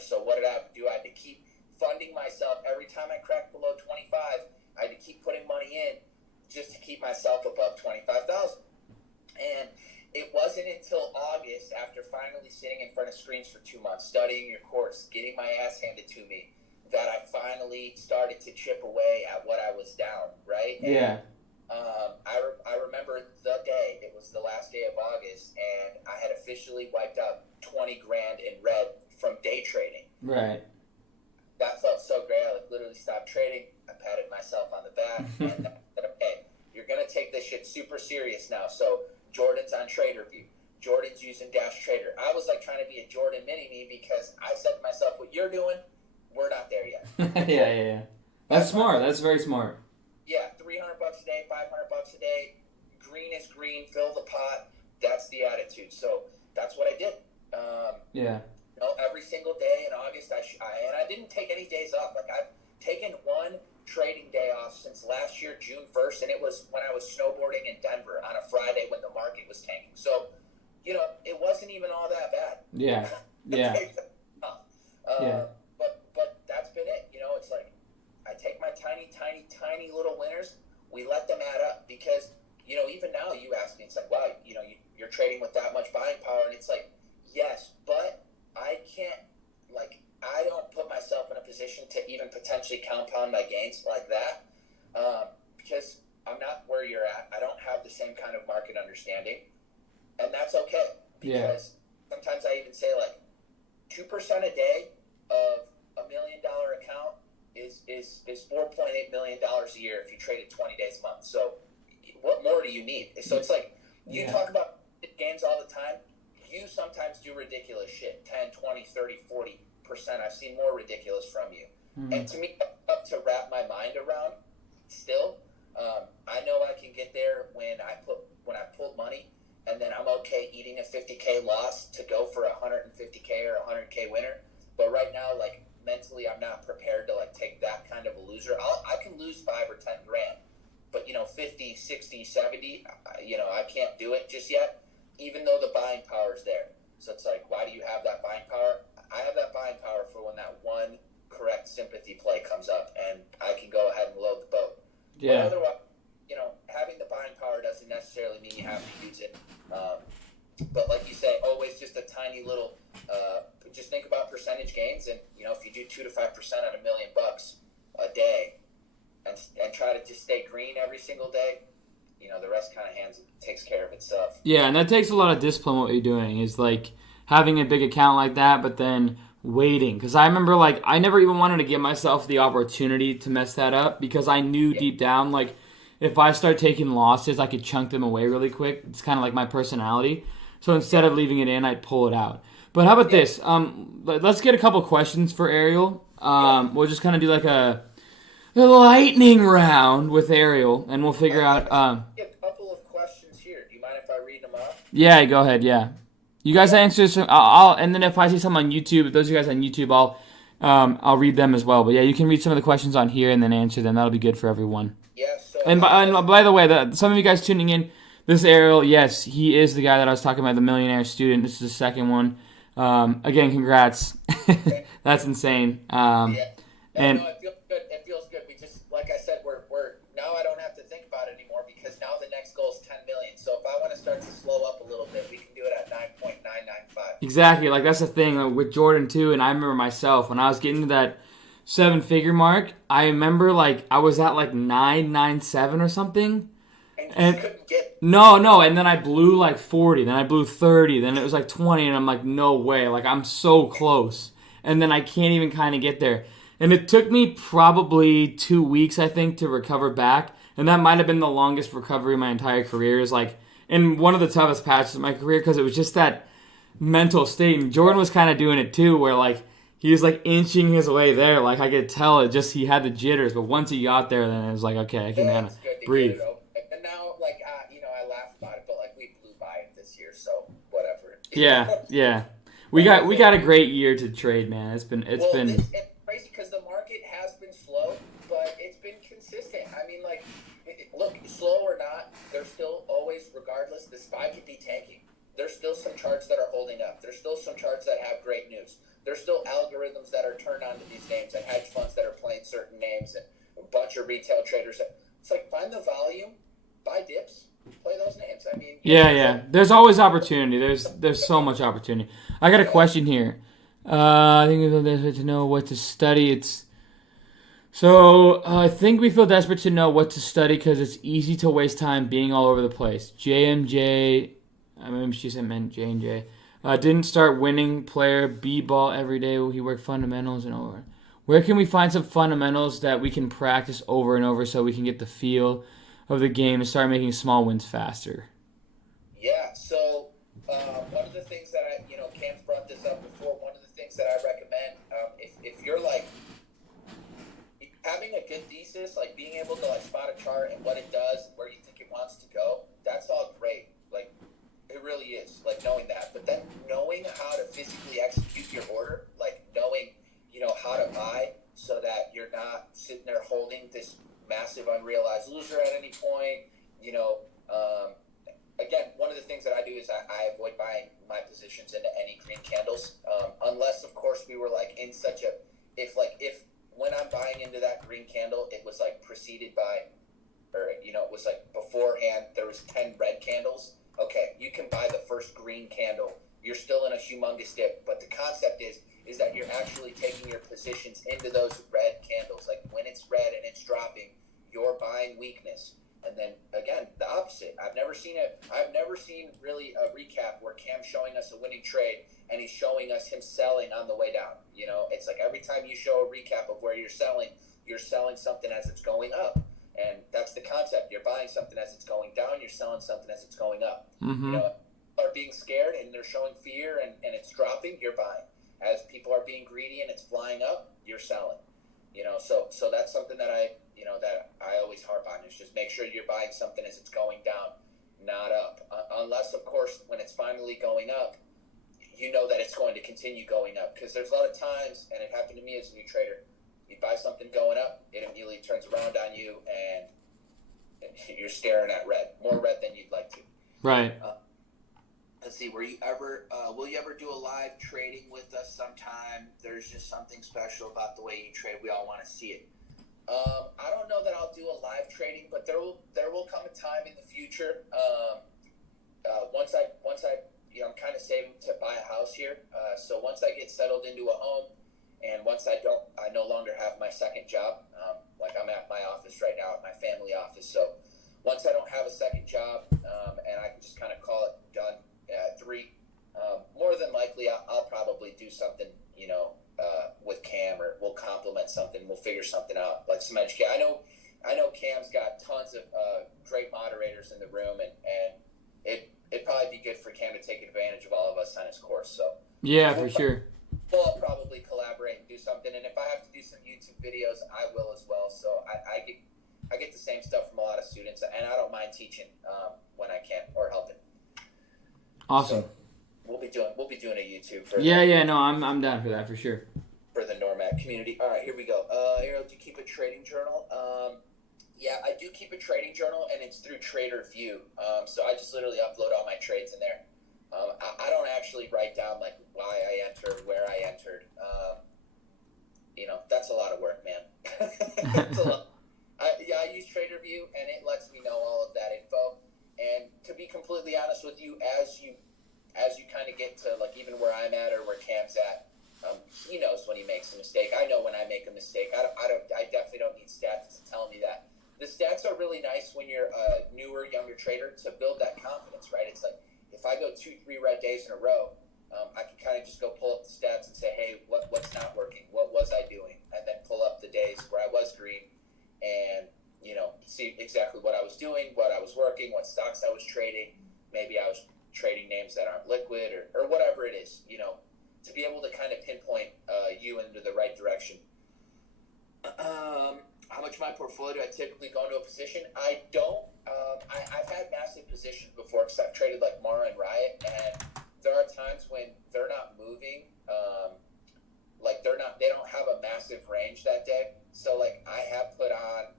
So what did I have to do? I had to keep funding myself. Every time I cracked below 25, I had to keep putting money in just to keep myself above 25,000. And it wasn't until August, after finally sitting in front of screens for 2 months, studying your course, getting my ass handed to me, that I finally started to chip away at what I was down, right? Yeah. And, I remember the day, it was the last day of August, and I had officially wiped out 20 grand in red from day trading. Right. That felt so great. I, like, literally stopped trading. I patted myself on the back, and I said, okay, you're going to take this shit super serious now. So Jordan's on TraderView. Jordan's using Dash Trader. I was, like, trying to be a Jordan mini-me because I said to myself, what you're doing, we're not there yet. Yeah. That's smart. That's very smart. Yeah, $300 a day, $500 a day. Green is green. Fill the pot. That's the attitude. So that's what I did. Yeah. You know, every single day in August, and I didn't take any days off. Like, I've taken one trading day off since last year, June 1st, and it was when I was snowboarding in Denver on a Friday when the market was tanking. So, you know, it wasn't even all that bad. Yeah. Yeah. Yeah. But that's been it. You know, it's like I take my tiny little winners. We let them add up because, you know, even now you ask me, it's like, wow, you know, you're trading with that much buying power. And it's like, yes, but I can't, like, I don't put myself in a position to even potentially compound my gains like that because I'm not where you're at. I don't have the same kind of market understanding. And that's okay because sometimes I even say, like, 2% a day of $1 million account is $4.8 million a year if you traded 20 days a month. So what more do you need? So it's like, you talk about games all the time. You sometimes do ridiculous shit, 10, 20, 30, 40%. I've seen more ridiculous from you. Mm-hmm. And to me, up to wrap my mind around still, I know I can get there when I pull money, and then I'm okay eating a 50K loss to go for a 150K or 100K winner. But right now, like, mentally, I'm not prepared to, like, take that kind of a loser. I can lose 5 or 10 grand, but, 50, 60, 70, I can't do it just yet, even though the buying power is there. So it's like, why do you have that buying power? I have that buying power for when that one correct sympathy play comes up, and I can go ahead and load the boat. Yeah. But otherwise, having the buying power doesn't necessarily mean you have to use it. But like you say, always just a tiny little, just think about percentage gains. And, if you do 2 to 5% on $1 million a day and try to just stay green every single day, the rest kind of takes care of itself. Yeah, and that takes a lot of discipline. What you're doing is like having a big account like that, but then waiting. Because I remember, like, I never even wanted to give myself the opportunity to mess that up because I knew deep down, like, if I start taking losses, I could chunk them away really quick. It's kind of like my personality. So instead of leaving it in, I'd pull it out. But how about this? Let's get a couple questions for Ariel. We'll just kind of do like a lightning round with Ariel, and we'll figure out. A couple of questions here. Do you mind if I read them off? Yeah, go ahead. Yeah, you guys answer some. I'll and then if I see some on YouTube, if those of you guys on YouTube, I'll read them as well. But yeah, you can read some of the questions on here and then answer them. That'll be good for everyone. Yeah. So and by the way, some of you guys tuning in, this Ariel, yes, he is the guy that I was talking about, the millionaire student. This is the second one. Again, congrats. That's insane. No, it feels good. It feels good. We just, like I said, we're now I don't have to think about it anymore because now the next goal is 10 million. So if I want to start to slow up a little bit, we can do it at 9.995. Exactly. Like, that's the thing, like, with Jordan too. And I remember myself when I was getting to that 7-figure mark. I remember, like, I was at like 997 or something. And you couldn't get. No, and then I blew like 40, then I blew 30, then it was like 20, and I'm like, no way, like, I'm so close. And then I can't even kind of get there. And it took me probably 2 weeks, I think, to recover back. And that might have been the longest recovery of my entire career. Is like in one of the toughest patches of my career because it was just that mental state. And Jordan was kind of doing it too, where like he was like inching his way there. Like I could tell it just he had the jitters. But once he got there, then it was like, okay, I can kind of breathe. And now, like, I laugh about it, but like we blew by it this year, so whatever. Yeah. We got a great year to trade, man. It's been It's crazy because the market has been slow, but it's been consistent. I mean, like, look, slow or not, there's still always, regardless, the SPY could be tanking. There's still some charts that are holding up. There's still some charts that have great news. There's still algorithms that are turned on to these names and hedge funds that are playing certain names and a bunch of retail traders. It's like, find the volume, buy dips, play those names. I mean, yeah. There's always opportunity. There's so much opportunity. I got a question here. I think we feel desperate to know what to study. I think we feel desperate to know what to study because it's easy to waste time being all over the place. JMJ, I mean, she said meant J&J. Didn't start winning player B-ball every day. He worked fundamentals and over. Where can we find some fundamentals that we can practice over and over so we can get the feel of the game and start making small wins faster? Yeah, so one of the things that Cam's brought this up before, one of the things that I recommend, if you're like having a good thesis, like being able to like spot a chart and what it does, where you think it wants to go, that's all great. Like, it really is, like, knowing that. But then knowing how to physically execute your order, like knowing, how to buy so that you're not sitting there holding this massive unrealized loser at any point. Again, one of the things that I do is I avoid buying my positions into any green candles, unless, of course, we were like in such a if when I'm buying into that green candle, it was like preceded by, or it was like beforehand there was 10 red candles. Okay, you can buy the first green candle. You're still in a humongous dip, but the concept is that you're actually taking your positions into those red candles. Like when it's red and it's dropping, you're buying weakness. And then again, the opposite. I've never seen really a recap where Cam's showing us a winning trade and he's showing us him selling on the way down. It's like every time you show a recap of where you're selling, you're selling something as it's going up. And that's the concept. You're buying something as it's going down. You're selling something as it's going up. Mm-hmm. You know, people are being scared and they're showing fear and it's dropping, you're buying. As people are being greedy and it's flying up, you're selling. You know, so that's something that I always harp on, is just make sure you're buying something as it's going down, not up. Unless, of course, when it's finally going up, you know that it's going to continue going up. Because there's a lot of times, and it happened to me as a new trader, you buy something going up, it immediately turns around on you, and you're staring at red, more red than you'd like to. Right. Let's see, will you ever do a live trading with us sometime? There's just something special about the way you trade. We all want to see it. I don't know that I'll do a live trading, but there will come a time in the future. Once I I'm kind of saving to buy a house here. So once I get settled into a home, and once I no longer have my second job. Like I'm at my office right now, at my family office. So once I don't have a second job, and I can just kind of call it done at 3, more than likely I'll probably do something, with Cam, or we'll complement something. We'll figure something out, like some education. I know Cam's got tons of great moderators in the room, and it'd probably be good for Cam to take advantage of all of us on his course. So yeah, for sure. We'll probably collaborate and do something, and if I have to do some YouTube videos, I will as well. So I get the same stuff from a lot of students, and I don't mind teaching when I can, or helping. Awesome. So we'll be doing a YouTube for No, I'm down for that for sure. For the Normat community. All right, here we go. Ariel, do you keep a trading journal? Yeah, I do keep a trading journal, and it's through TraderView. So I just literally upload all my trades in there. I don't actually write down like why I entered, where I entered. That's a lot of work, man. It's a lot. I use TraderView, and it lets me know all of that info. And to be completely honest with you, as you kind of get to like even where I'm at or where Cam's at, he knows when he makes a mistake. I know when I make a mistake. I definitely don't need stats to tell me that. The stats are really nice when you're a newer, younger trader to build that confidence, right? It's like, if I go 2-3 red days in a row, I can kind of just go pull up the stats and say, hey, what's not working? What was I doing? And then pull up the days where I was green and, see exactly what I was doing, what I was working, what stocks I was trading. Maybe I was trading names that aren't liquid or whatever it is, to be able to kind of pinpoint you into the right direction. How much of my portfolio do I typically go into a position? I don't. I've had massive positions before because I've traded like Mara and Riot, and there are times when they're not moving, they don't have a massive range that day. So like I have put on,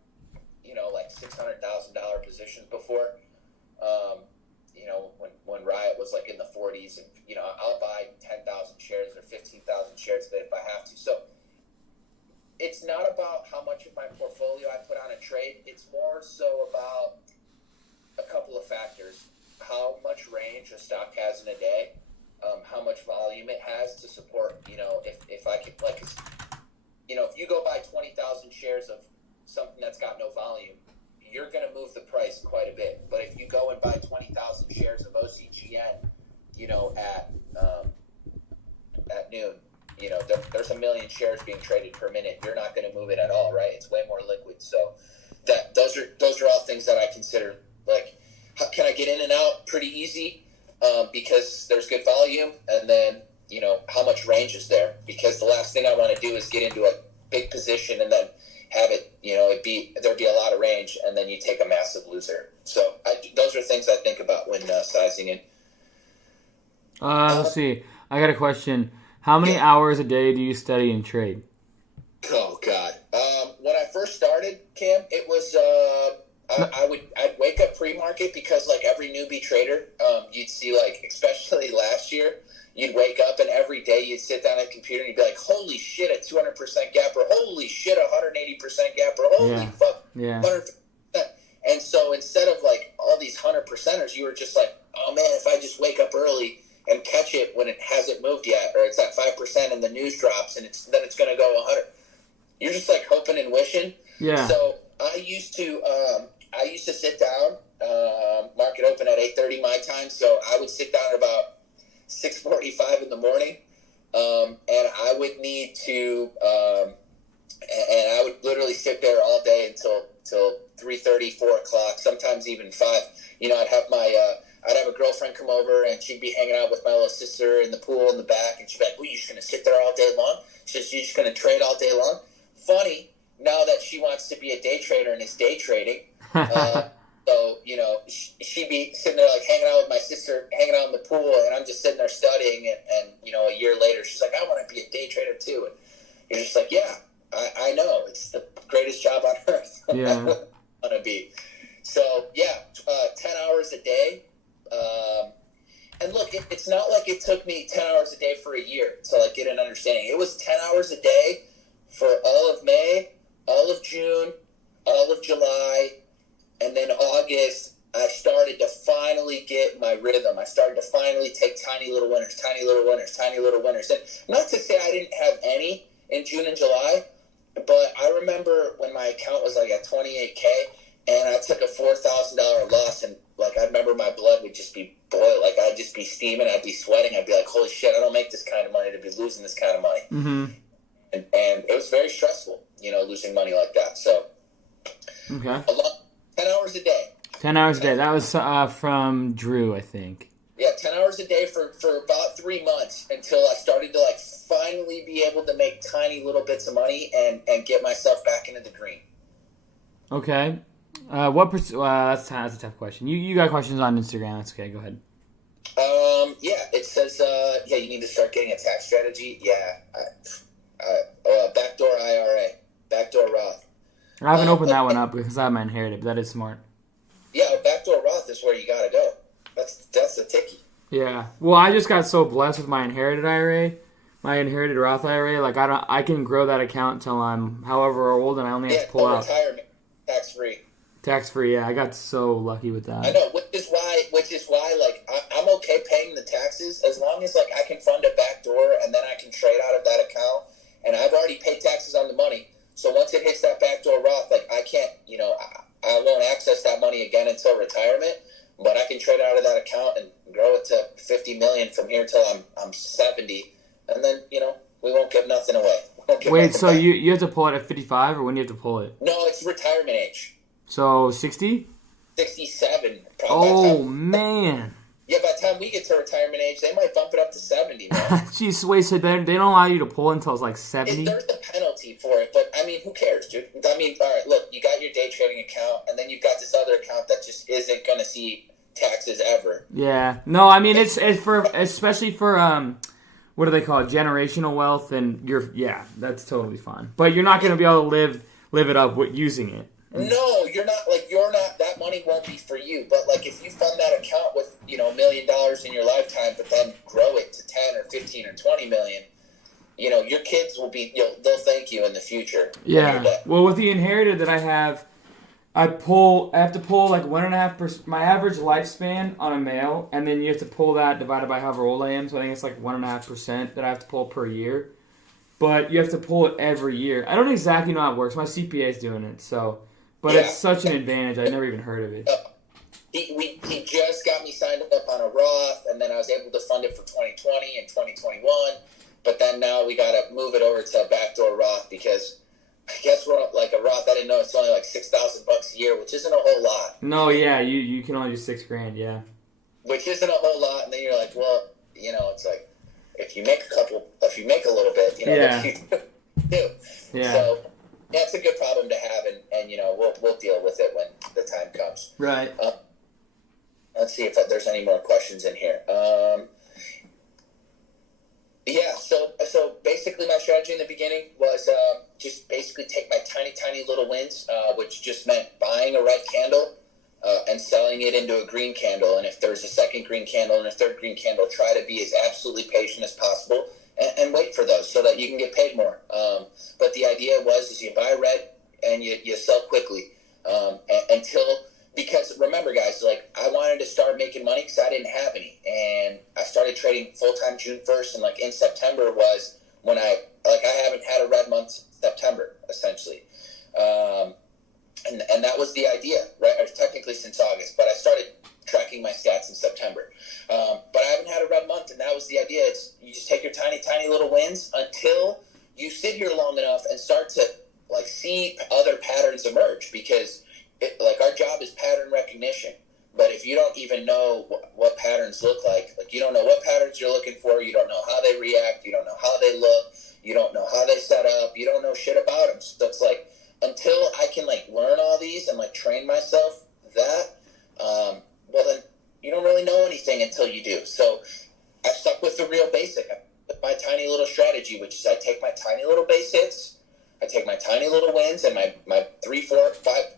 like $600,000 positions before. When Riot was like in the 40s, and I'll buy 10,000 shares or 15,000 shares of it if I have to. So it's not about how much of my portfolio I put on a trade. It's more so about a couple of factors: how much range a stock has in a day, how much volume it has to support. If I could if you go buy 20,000 shares of something that's got no volume, you're going to move the price quite a bit. But if you go and buy 20,000 shares of OCGN, at noon, there's a million shares being traded per minute. You're not going to move it at all, right? It's way more liquid. So those are all things that I consider. Like, can I get in and out pretty easy because there's good volume, and then how much range is there? Because the last thing I want to do is get into a big position and then have it, there'd be a lot of range, and then you take a massive loser. So those are things I think about when sizing in. Let's see. I got a question. How many hours a day do you study and trade? Oh God. When I first started, Cam, it was I'd wake up pre-market because like every newbie trader, you'd see like especially last year, you'd wake up and every day you'd sit down at a computer and you'd be like, holy shit, a 200% gap, or holy shit, 180% gap, or holy fuck, 100%. And so instead of like all these 100%ers, you were just like, oh man, if I just wake up early and catch it when it hasn't moved yet, or it's at 5% and the news drops and then it's going to go 100. You're just like hoping and wishing. Yeah. So I used to sit down, market open at 8:30 my time. So I would sit down at about 6:45 in the morning, and I would need to, I would literally sit there all day until 3:30, 4 o'clock, sometimes even 5. I'd have I'd have a girlfriend come over, and she'd be hanging out with my little sister in the pool in the back, and she'd be like, "Well, you're just going to sit there all day long? She says, you're just going to trade all day long?" Funny, now that she wants to be a day trader and is day trading, so, she'd be sitting there, like, hanging out with my sister, hanging out in the pool, and I'm just sitting there studying, and a year later, she's like, "I want to be a day trader, too." And you're just like, yeah, I know. It's the greatest job on earth. Yeah. I want to be. So, 10 hours a day. And look, it's not like it took me 10 hours a day for a year to, like, get an understanding. It was 10 hours a day for all of May, all of June, all of July, and then August, I started to finally get my rhythm. I started to finally take tiny little winners, tiny little winners, tiny little winners. And not to say I didn't have any in June and July, but I remember when my account was like at 28K, and I took a $4,000 loss, and like I remember my blood would just be boiling, like I'd just be steaming, I'd be sweating, I'd be like, "Holy shit, I don't make this kind of money to be losing this kind of money." Mm-hmm. And it was very stressful, losing money like that. So, okay, 10 hours a day. 10 hours a day. That was from Drew, I think. Yeah, 10 hours a day for about 3 months until I started to like finally be able to make tiny little bits of money and get myself back into the green. Okay. That's a tough question. You got questions on Instagram. That's okay. Go ahead. It says, you need to start getting a tax strategy. Yeah. Backdoor IRA, backdoor Roth. I haven't opened that one up because I have my inherited, but that is smart. Yeah, backdoor Roth is where you gotta go. That's the ticky. Yeah. Well, I just got so blessed with my inherited IRA, my inherited Roth IRA. Like I can grow that account until I'm however old, and I only have to pull out retirement, tax free. Tax free. Yeah, I got so lucky with that. I know, which is why, like I'm okay paying the taxes as long as like I can fund a backdoor and then I can trade out of that account, and I've already paid taxes on the money. So once it hits that backdoor Roth, like I can't, I won't access that money again until retirement. But I can trade out of that account and grow it to $50 million from here till I'm 70, and then we won't give nothing away. Wait, so you have to pull it at 55, or when do you have to pull it? No, it's retirement age. So 60? 67. Oh man. Yeah, by the time we get to retirement age, they might bump it up to 70, man. Jeez, wait, so they don't allow you to pull until it's like 70? There's a penalty for it, but I mean, who cares, dude? I mean, all right, look, you got your day trading account, and then you've got this other account that just isn't going to see taxes ever. Yeah. No, I mean, it's for, especially for, what do they call it, generational wealth, and that's totally fine. But you're not going to be able to live it up with using it. No, you're not, that money won't be for you. But, like, if you fund that account with, $1 million in your lifetime, but then grow it to 10 or 15 or 20 million, your kids will be, they'll thank you in the future. Yeah. Well, with the inherited that I have to pull like 1.5%, my average lifespan on a male, and then you have to pull that divided by however old I am, so I think it's like 1.5% that I have to pull per year. But you have to pull it every year. I don't exactly know how it works. My CPA is doing it, but it's such an advantage. I never even heard of it. He just got me signed up on a Roth, and then I was able to fund it for 2020 and 2021. But then now we got to move it over to a backdoor Roth because I guess we're like a Roth. I didn't know it's only like $6,000 a year, which isn't a whole lot. No, yeah, you can only do $6,000, yeah. Which isn't a whole lot, and then you're like, well, it's like if you make a little bit, yeah. you do. Yeah. So it's a good problem to have, and we'll deal with it when the time comes. Right. Let's see if there's any more questions in here. So basically my strategy in the beginning was just basically take my tiny little wins, which just meant buying a red candle and selling it into a green candle. And if there's a second green candle and a third green candle, try to be as absolutely patient as possible and wait for those so that you can get paid more. But the idea is you buy red and you sell quickly because remember, guys, like I wanted to start making money because I didn't have any, and I started trading full-time June 1st, and like in September was when I haven't had a red month September essentially, and that was the idea, right? Or technically since August, but I started tracking my stats in September, but I haven't had a red month, and that was the idea. It's you just take your tiny little wins until you sit here long enough and start to like see other patterns emerge, because like our job is pattern recognition. But if you don't even know what patterns look like you don't know what patterns you're looking for, you don't know how they react, you don't know how they look, you don't know how they set up, you don't know shit about them. So it's like, until I can like learn all these and like train myself that, well then you don't really know anything until you do. So I stuck with the real basic. With my tiny little strategy, which is I take my tiny little base hits, I take my tiny little wins, and my $300, $400, $500,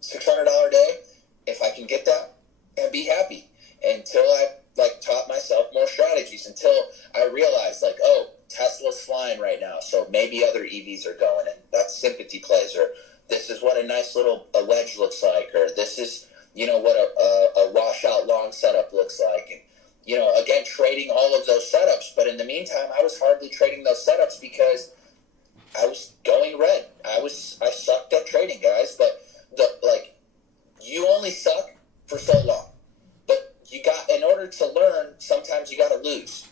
$600 day. If I can get that and be happy, until I like taught myself more strategies, until I realized like, oh, Tesla's flying right now, so maybe other EVs are going, and that's sympathy plays, or this is what a nice little a wedge looks like, or this is what a washout long setup looks like, and again, trading all of those setups. But in the meantime, I was hardly trading those setups because I was going red. I sucked at trading, guys. But you only suck for so long. But in order to learn, sometimes you got to lose.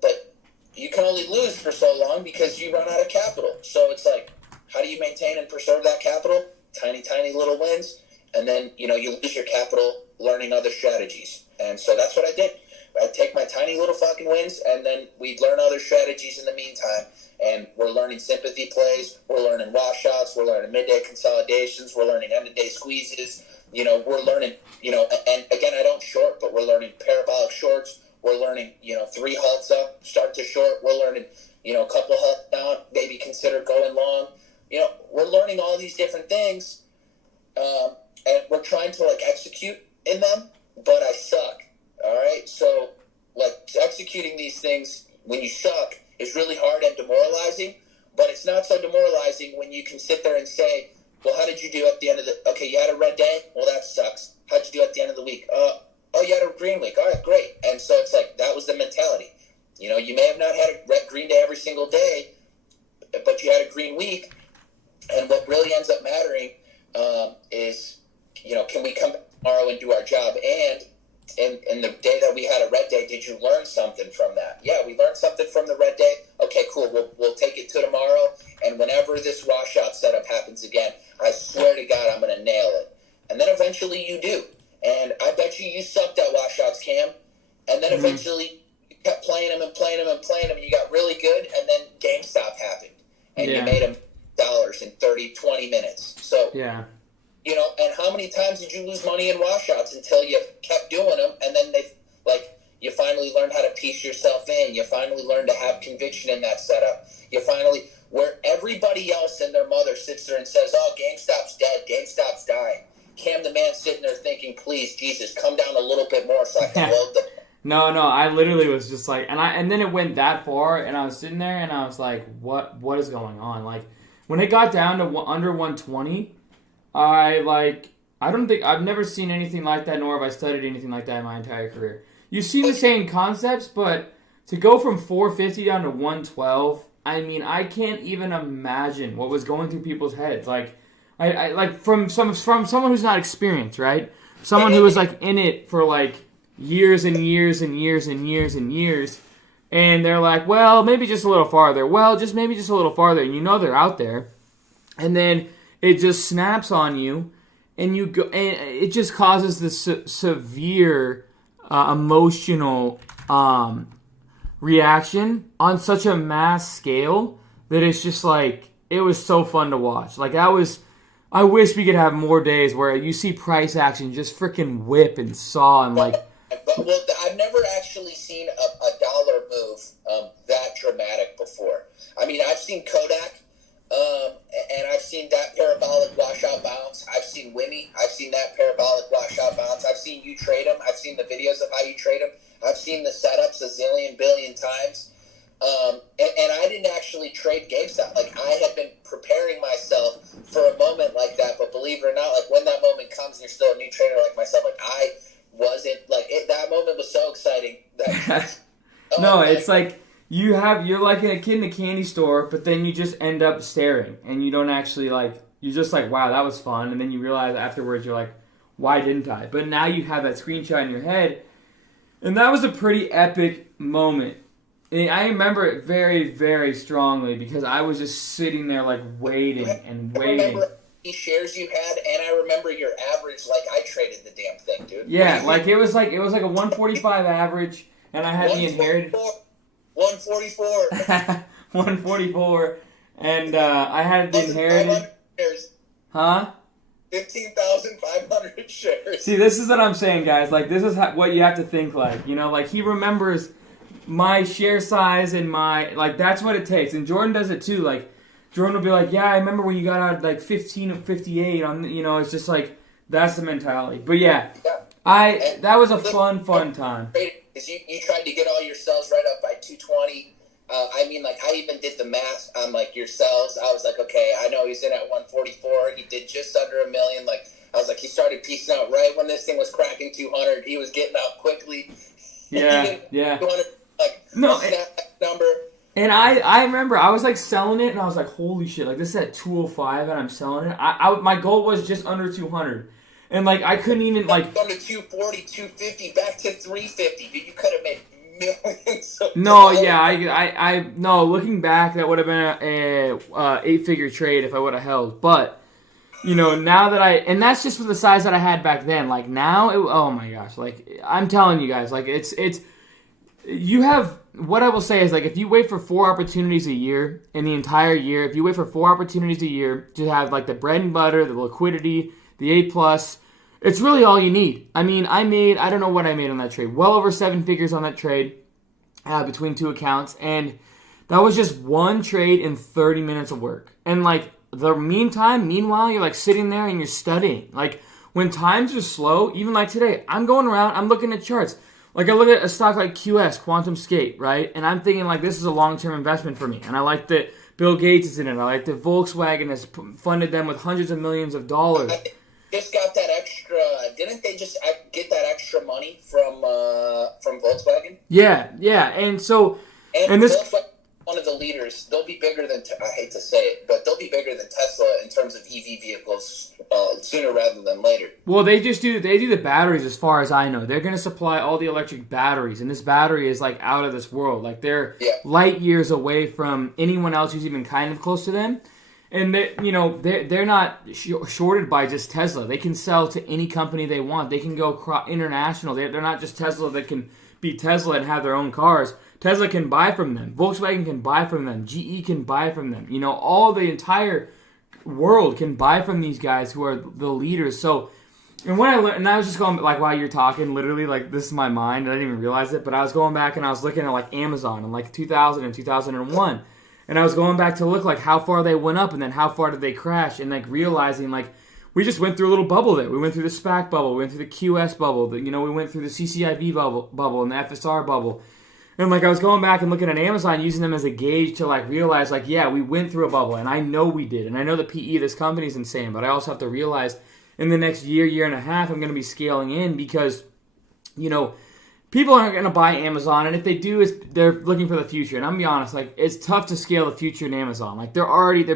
But you can only lose for so long because you run out of capital. So it's like, how do you maintain and preserve that capital? Tiny, tiny little wins. And then, you lose your capital learning other strategies. And so that's what I did. I'd take my tiny little fucking wins, and then we'd learn other strategies in the meantime. And we're learning sympathy plays, we're learning washouts, we're learning midday consolidations, we're learning end-of-day squeezes. We're learning, and again, I don't short, but we're learning parabolic shorts. We're learning, 3 halts up, start to short. We're learning, a couple halts down, maybe consider going long. We're learning all these different things, and we're trying to, execute in them, but I suck. All right, so executing these things when you suck is really hard and demoralizing, but it's not so demoralizing when you can sit there and say, well, how did you do at the end of okay, you had a red day? Well, that sucks. How'd you do at the end of the week? Oh, you had a green week. All right, great. And so it's like, that was the mentality. You may have not had a green day every single day, but you had a green week, and what really ends up mattering is, can we come back tomorrow and do our job? And in the day that we had a red day, did you learn something from that? Yeah, we learned something from the red day. Okay, cool. We'll take it to tomorrow, and whenever this washout setup happens again, I swear to God, I'm going to nail it. And then eventually you do. And I bet you sucked at washouts, Cam. And then eventually you kept playing them and playing them and playing them, and you got really good, and then GameStop happened. And you made them dollars in 30, 20 minutes. So, yeah. And how many times did you lose money in washouts until you kept doing them, and then you finally learned how to piece yourself in. You finally learned to have conviction in that setup. You finally, where everybody else and their mother sits there and says, oh, GameStop's dead, GameStop's dying. Cam, the man, sitting there thinking, please, Jesus, come down a little bit more so I can load them. No, I literally was just like, and then it went that far, and I was sitting there, and I was like, what is going on? Like, when it got down to under 120, I've never seen anything like that, nor have I studied anything like that in my entire career. You've seen the same concepts, but to go from 450 down to 112, I mean, I can't even imagine what was going through people's heads. Like, I from someone who's not experienced, right? Someone who was in it for years and years and years and years and years, and they're like, well, maybe just a little farther. Well, maybe just a little farther, and they're out there, and then it just snaps on you, and you go, and it just causes this severe emotional reaction on such a mass scale that it's just it was so fun to watch. I wish we could have more days where you see price action just freaking whip and saw and Well, I've never actually seen a dollar move that dramatic before. I mean, I've seen Kodak, and I've seen that parabolic washout bounce. I've seen Wimmy. I've seen that parabolic washout bounce. I've seen you trade them. I've seen the videos of how you trade them. I've seen the setups a zillion billion times. And I didn't actually trade GameStop. I had been preparing myself for a moment like that, but believe it or not, when that moment comes and you're still a new trader like myself, I wasn't, that moment was so exciting that... No, it's you're like a kid in a candy store, but then you just end up staring, and you don't actually, you're just wow, that was fun, and then you realize afterwards, you're like, why didn't I? But now you have that screenshot in your head, and that was a pretty epic moment I remember it very, very strongly because I was just sitting there like waiting and waiting. I remember how many shares you had, and I remember your average. Like I traded the damn thing, dude. Yeah, like it was like a 145 average, and I had the inherited 144. 144, and I had the inherited. Huh? 15,500 shares. See, this is what I'm saying, guys. Like, this is what you have to think like. You know, like, he remembers my share size and my, like, that's what it takes. And Jordan does it too. Like, Jordan will be like, yeah, I remember when you got out like 15 or 58 on, you know, it's just like, that's the mentality. But yeah, that was a fun time. Because you tried to get all your cells right up by 220. I mean, like, I even did the math on, like, your cells. I was like, okay, I know he's in at 144. He did just under $1 million. Like, I was like, he started piecing out right when this thing was cracking 200. He was getting out quickly. Yeah. 200, like, no, number. And I remember I was, like, selling it, and I was like, holy shit. Like, this is at 205, and I'm selling it. My goal was just under 200. And, like, I couldn't even, like... From to 240, 250, back to 350. Dude, you could have made millions of No, dollars. yeah, no, looking back, that would have been a 8-figure trade if I would have held. But, you know, now that and that's just with the size that I had back then. Like, now, oh my gosh, like, I'm telling you guys, like, you have, what I will say is, like, if you wait for 4 opportunities a year, in the entire year, if you wait for 4 opportunities a year to have, like, the bread and butter, the liquidity, the A+, it's really all you need. I mean, I don't know what I made on that trade. Well over 7 figures on that trade between 2 accounts. And that was just one trade in 30 minutes of work. And, like, meanwhile, you're, like, sitting there and you're studying. Like, when times are slow, even like today, I'm going around, I'm looking at charts. Like, I look at a stock like QS, Quantum Skate, right? And I'm thinking, like, this is a long-term investment for me. And I like that Bill Gates is in it. I like that Volkswagen has funded them with hundreds of millions of dollars. Just got that extra. Didn't they just get that extra money from Volkswagen? Yeah, and so and this Volkswagen, one of the leaders. They'll be bigger than I hate to say it, but they'll be bigger than Tesla in terms of EV vehicles sooner rather than later. Well, they do the batteries as far as I know. They're going to supply all the electric batteries, and this battery is like out of this world. Like they're light years away from anyone else who's even kind of close to them. And they're not shorted by just Tesla. They can sell to any company they want. They can go international. They're not just Tesla that can be Tesla and have their own cars. Tesla can buy from them. Volkswagen can buy from them. GE can buy from them. You know, all the entire world can buy from these guys who are the leaders. So, and what I learned, and I was just going, like, while you're talking, literally, like, this is my mind. I didn't even realize it, but I was going back and I was looking at, like, Amazon in, like, 2000 and 2001. And I was going back to look, like, how far they went up and then how far did they crash, and, like, realizing, like, we just went through a little bubble there. We went through the SPAC bubble. We went through the QS bubble. We went through the CCIV bubble and the FSR bubble. And, like, I was going back and looking at Amazon, using them as a gauge to, like, realize, like, yeah, we went through a bubble, and I know we did. And I know the PE of this company is insane, but I also have to realize in the next year and a half, I'm going to be scaling in because, people aren't going to buy Amazon, and if they do, they're looking for the future. And I'm going to be honest, like, it's tough to scale the future in Amazon. Like, their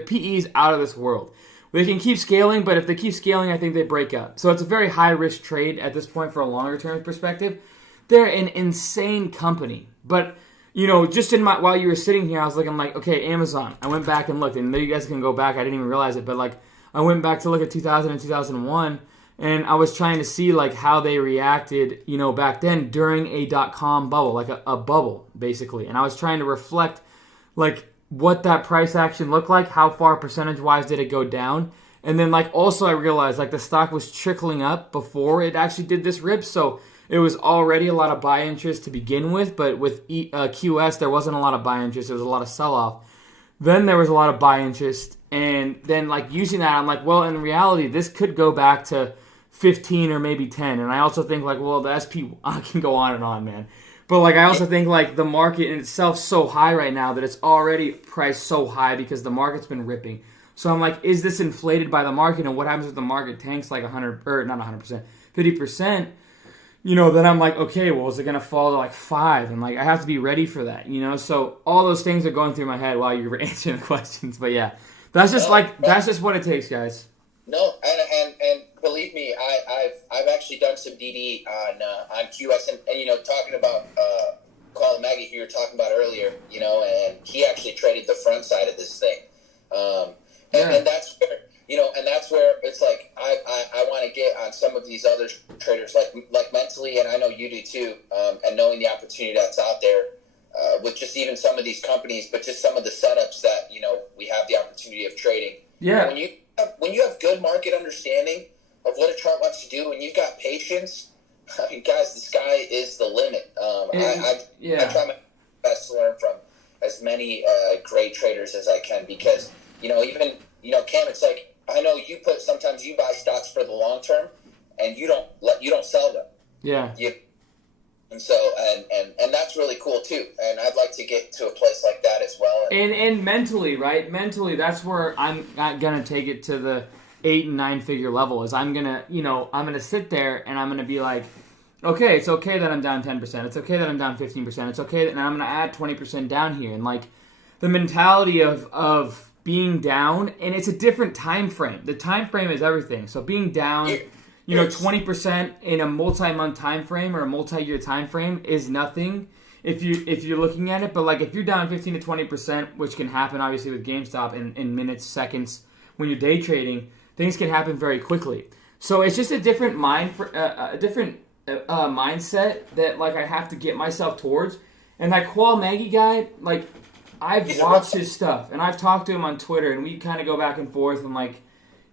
PE's out of this world. They can keep scaling, but if they keep scaling, I think they break up. So it's a very high-risk trade at this point for a longer-term perspective. They're an insane company. But, just while you were sitting here, I was looking like, okay, Amazon. I went back and looked, and you guys can go back. I didn't even realize it, but, like, I went back to look at 2000 and 2001, and I was trying to see, like, how they reacted, back then during a .com bubble, like a bubble, basically. And I was trying to reflect, like, what that price action looked like, how far percentage-wise did it go down. And then, like, also I realized, like, the stock was trickling up before it actually did this rip, so it was already a lot of buy interest to begin with, but with QS, there wasn't a lot of buy interest. There was a lot of sell-off. Then there was a lot of buy interest, and then, like, using that, I'm like, well, in reality, this could go back to 15 or maybe 10. And I also think, like, well, the SP can go on and on, man. But, like, I also think, like, the market in itself so high right now that it's already priced so high because the market's been ripping. So I'm like, is this inflated by the market? And what happens if the market tanks like 50%? Then I'm like, okay, well, is it going to fall to like 5? And, like, I have to be ready for that, So all those things are going through my head while you were answering the questions. But, yeah, that's just what it takes, guys. No, and believe me, I've actually done some DD on QS and talking about Colin Maggie, who you were talking about earlier, you know, and he actually traded the front side of this thing. And that's where, you know, and that's where it's like I want to get on some of these other traders, like mentally, and I know you do too, and knowing the opportunity that's out there with just even some of these companies, but just some of the setups that, you know, we have the opportunity of trading. Yeah. When you have good market understanding of what a chart wants to do, and you've got patience, I mean, guys, the sky is the limit. I try my best to learn from as many great traders as I can, because, you know, even, you know, Cam, it's like, I know sometimes you buy stocks for the long term, and you don't sell them. Yeah. And so, and that's really cool too. And I'd like to get to a place like that as well. And mentally, right? Mentally, that's where I'm not going to take it to the 8 and 9 figure level. Is I'm going to sit there and I'm going to be like, okay, it's okay that I'm down 10%. It's okay that I'm down 15%. It's okay that I'm going to add 20% down here. And like the mentality of being down, and it's a different time frame. The time frame is everything. So being down, 20% in a multi-month time frame or a multi-year time frame is nothing if you're looking at it. But like if you're down 15 to 20%, which can happen obviously with GameStop in minutes, seconds, when you're day trading, things can happen very quickly. So it's just a different mindset that like I have to get myself towards. And that Qual Maggie guy, like I've watched his stuff and I've talked to him on Twitter, and we kind of go back and forth, and like,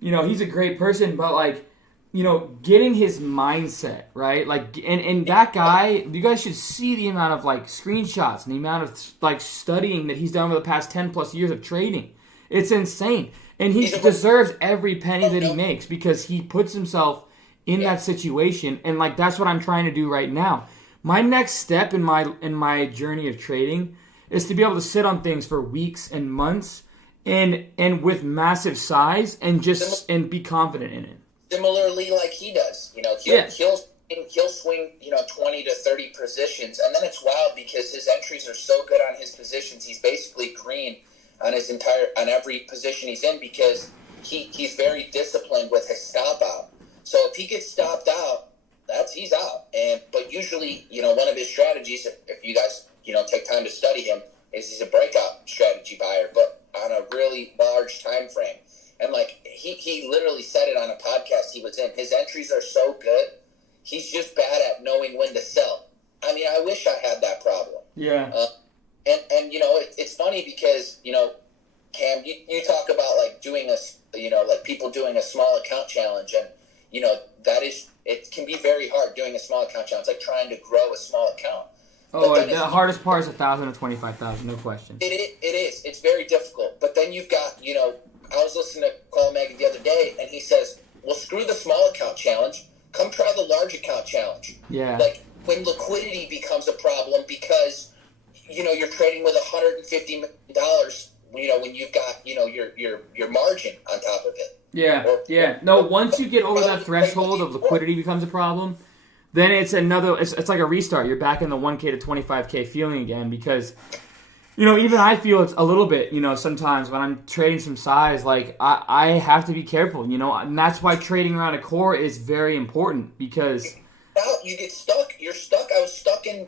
you know, he's a great person, but like, you know, getting his mindset, right? Like, and that guy, you guys should see the amount of like screenshots and the amount of like studying that he's done over the past 10 plus years of trading. It's insane. And he deserves every penny that he makes, because he puts himself in that situation. And like, that's what I'm trying to do right now. My next step in my journey of trading is to be able to sit on things for weeks and months and with massive size and be confident in it. Similarly, like he does, you know, he'll swing, you know, 20 to 30 positions, and then it's wild because his entries are so good on his positions. He's basically green on every position he's in, because he's very disciplined with his stop out. So if he gets stopped out, he's out. But usually, you know, one of his strategies, if you guys, you know, take time to study him, is he's a breakout strategy buyer, but on a really large time frame. And like he literally said it on a podcast he was in. His entries are so good. He's just bad at knowing when to sell. I mean, I wish I had that problem. Yeah. And you know, it's funny because, you know, Cam, you talk about like doing like people doing a small account challenge, and you know, it can be very hard doing a small account challenge, like trying to grow a small account. Oh, the hardest part is 1,000 to 25,000, no question. It is. It's very difficult. But then you've got, you know, I was listening to Colin Maggie the other day, and he says, well, screw the small account challenge. Come try the large account challenge. Yeah. Like, when liquidity becomes a problem because, you know, you're trading with $150 million, you know, when you've got, you know, your margin on top of it. Yeah. No, once you get over that threshold of liquidity becomes a problem, then it's like a restart. You're back in the 1K to 25K feeling again, because, you know, even I feel it's a little bit, you know, sometimes when I'm trading some size, like I have to be careful, you know, and that's why trading around a core is very important, because you get stuck. You're stuck. I was stuck in.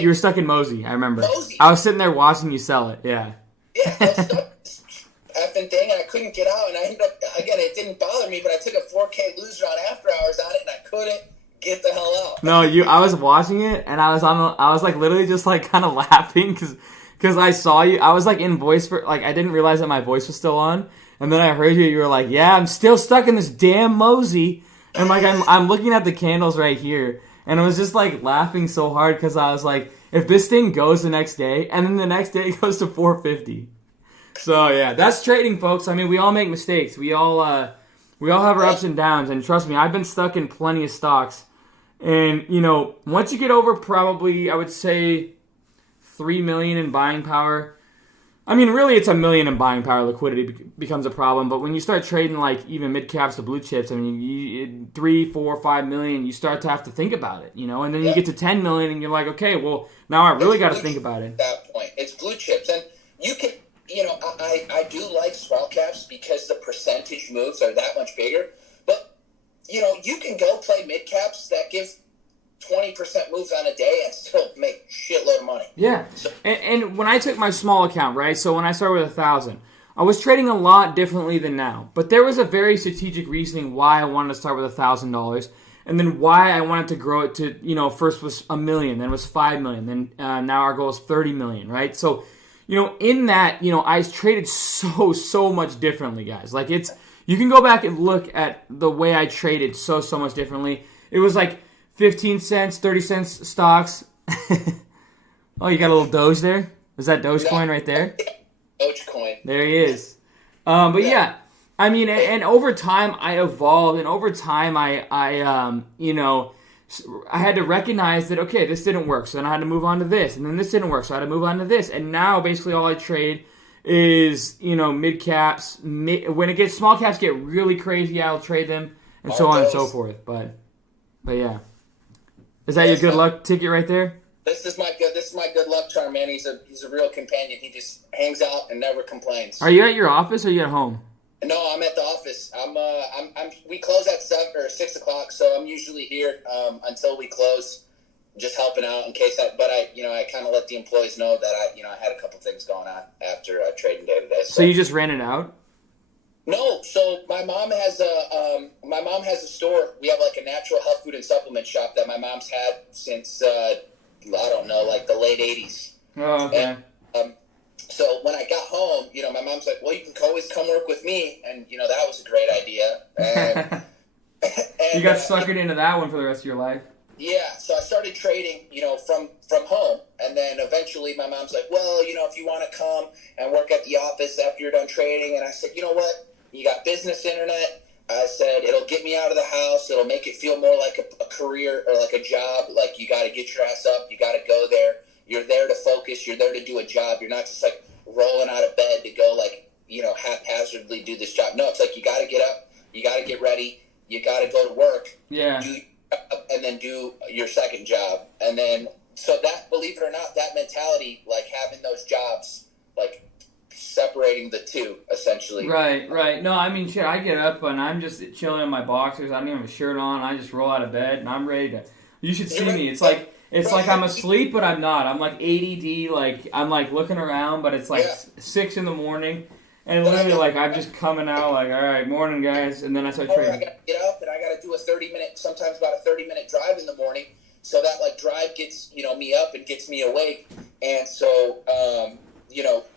You were stuck in Mosey. I remember. I was sitting there watching you sell it. Yeah. Yeah, I was stuck in this effing thing, and I couldn't get out. And I ended up, again, it didn't bother me, but I took a 4K loser on after hours on it, and I couldn't get the hell out. No, I was watching it, and I was like literally just like kind of laughing because I saw you. I was like in voice for like, I didn't realize that my voice was still on, and then I heard you. You were like, "Yeah, I'm still stuck in this damn Mosey," and like I'm looking at the candles right here, and I was just like laughing so hard because I was like, if this thing goes the next day, and then the next day it goes to 450. So yeah, that's trading, folks. I mean, we all make mistakes. We all have our ups and downs, and trust me, I've been stuck in plenty of stocks. And, you know, once you get over probably, I would say, 3 million in buying power. I mean, really, it's 1 million in buying power. Liquidity becomes a problem. But when you start trading, like, even mid-caps to blue chips, I mean, 3, 4, 5 million, you start to have to think about it, you know? And then you get to 10 million, and you're like, okay, well, now I really got to think about it. At that point, it's blue chips. And you can, you know, I do like small caps because the percentage moves are that much bigger. But, you know, you can go play mid caps that give 20% moves on a day and still make shitload of money. Yeah. And when I took my small account, right, so when I started with 1,000, I was trading a lot differently than now. But there was a very strategic reasoning why I wanted to start with $1,000, and then why I wanted to grow it to, first was $1 million, then was $5 million, then now our goal is $30 million, right? So, in that, I traded so much differently, guys. Like, you can go back and look at the way I traded so much differently. It was like 15 cents, 30 cents stocks. Oh, you got a little Doge there? Was that Dogecoin right there? Dogecoin. There he is. But yeah, I mean, and over time I evolved, and over time I had to recognize that, okay, this didn't work, so then I had to move on to this, and then this didn't work, so I had to move on to this, and now basically all I trade is, mid caps. When it gets small caps get really crazy, I'll trade them, and so on and so forth. But yeah, is that your good luck ticket right there? This is my good luck charm, man. He's a real companion. He just hangs out and never complains. Are you at your office or are you at home? No, I'm at the office. We close at 6 o'clock, so I'm usually here until we close, just helping out in case I kind of let the employees know that I had a couple things going on after trading day today. So you just ran it out? No, so my mom has a store. We have like a natural health food and supplement shop that my mom's had since I don't know, like the late 80s. Oh, okay. And, so when I got home, my mom's like, well, you can always come work with me. And, that was a great idea. And, you got suckered into that one for the rest of your life. Yeah. So I started trading, from home. And then eventually my mom's like, well, if you want to come and work at the office after you're done trading. And I said, you know what? You got business internet. I said, it'll get me out of the house. It'll make it feel more like a career or like a job. Like, you got to get your ass up. You got to go there. You're there to focus. You're there to do a job. You're not just, like, rolling out of bed to go, like, haphazardly do this job. No, it's like you got to get up. You got to get ready. You got to go to work. Yeah. And then do your second job. And then, so that, believe it or not, that mentality, like, having those jobs, like, separating the two, essentially. Right. No, I mean, shit, I get up and I'm just chilling in my boxers. I don't even have a shirt on. I just roll out of bed and I'm ready to... You should see me. It's like I'm asleep, but I'm not. I'm like ADD, like, I'm like looking around, but it's like 6 in the morning. And literally, like, I'm just coming out like, all right, morning, guys. And then I start trading. I got to get up and I got to do sometimes about a 30-minute drive in the morning. So that, like, drive gets, me up and gets me awake. And so,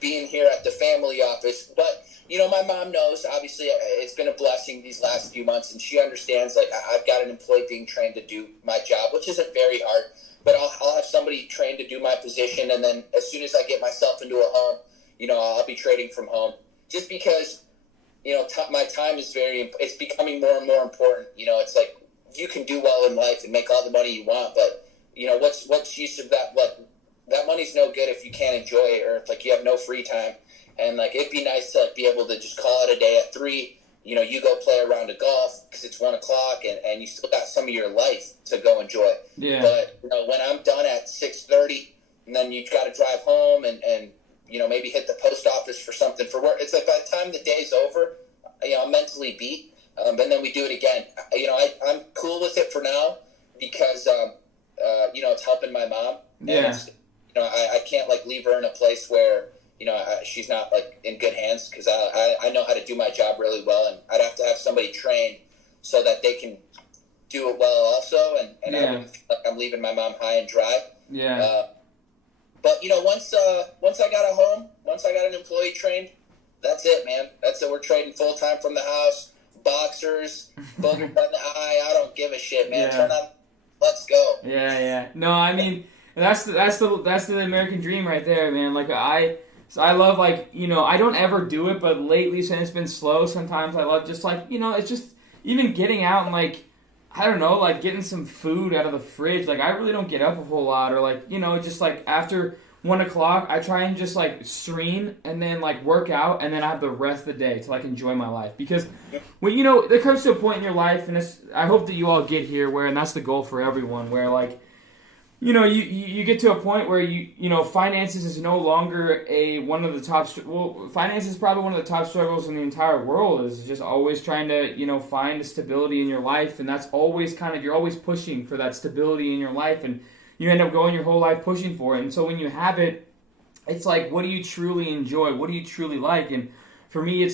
being here at the family office. But, my mom knows, obviously, it's been a blessing these last few months, and she understands, like, I've got an employee being trained to do my job, which isn't very hard, but I'll have somebody trained to do my position, and then as soon as I get myself into a home, I'll be trading from home. Just because, my time is it's becoming more and more important. It's like, you can do well in life and make all the money you want, but, what's use of that, that money's no good if you can't enjoy it, or if, like, you have no free time. And, like, it'd be nice to, like, be able to just call it a day at 3. You go play a round of golf because it's 1 o'clock, and you still got some of your life to go enjoy. Yeah. But, when I'm done at 6:30, and then you got to drive home and maybe hit the post office for something for work, it's like by the time the day's over, I'm mentally beat. And then we do it again. I'm cool with it for now because, it's helping my mom. Yeah. And I can't, like, leave her in a place where, she's not, like, in good hands, because I know how to do my job really well, and I'd have to have somebody trained so that they can do it well also, and I wouldn't feel like I'm leaving my mom high and dry. Yeah. But, once I got a home, once I got an employee trained, that's it, man. That's it. We're trading full-time from the house, boxers, booger on the eye. I don't give a shit, man. Yeah. Turn on, let's go. Yeah. No, I mean, that's the American dream right there, man. Like, I love, like, I don't ever do it, but lately, since it's been slow, sometimes I love just, like, it's just even getting out and, like, I don't know, like, getting some food out of the fridge. Like, I really don't get up a whole lot, or, like, just, like, after 1 o'clock, I try and just, like, stream and then, like, work out, and then I have the rest of the day to, like, enjoy my life. Because, when, there comes to a point in your life, and I hope that you all get here, and that's the goal for everyone, where, like, you get to a point where finances is no longer one of the top. Finance is probably one of the top struggles in the entire world. Is just always trying to find a stability in your life, and that's always you're always pushing for that stability in your life, and you end up going your whole life pushing for it. And so when you have it, it's like, what do you truly enjoy? What do you truly like? And for me,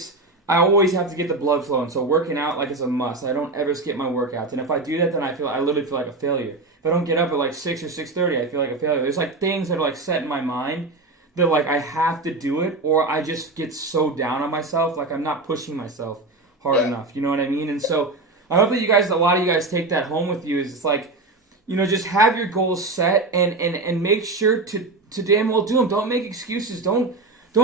I always have to get the blood flowing. So working out is a must. I don't ever skip my workouts. And if I do that, then I literally feel like a failure. If I don't get up at 6 or 6:30, I feel like a failure. There's things that are set in my mind that I have to do it, or I just get so down on myself, I'm not pushing myself hard enough. You know what I mean? And so I hope that a lot of you guys take that home with you. Is it's just have your goals set and make sure to damn well do them. Don't make excuses. Don't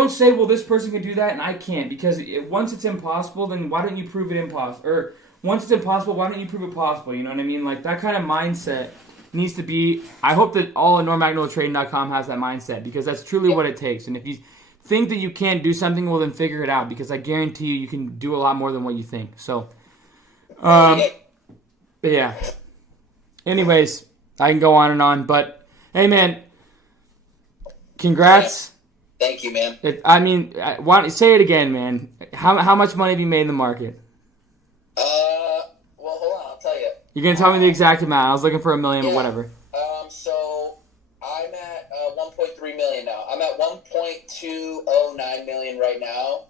say, well, this person can do that and I can't, because once it's impossible, then why don't you prove it impossible? Or once it's impossible, why don't you prove it possible? You know what I mean? That kind of mindset needs to be. I hope that all of NorMagnoTrading.com has that mindset, because that's truly what it takes. And if you think that you can't do something, well, then figure it out, because I guarantee you can do a lot more than what you think. So, but yeah. Anyways, I can go on and on, but hey, man, congrats. Thank you, man. Say it again, man. How much money have you made in the market? Well, hold on, I'll tell you. You're gonna tell me the exact amount. I was looking for $1 million, but whatever. So I'm at 1.3 million now. I'm at 1.209 million right now.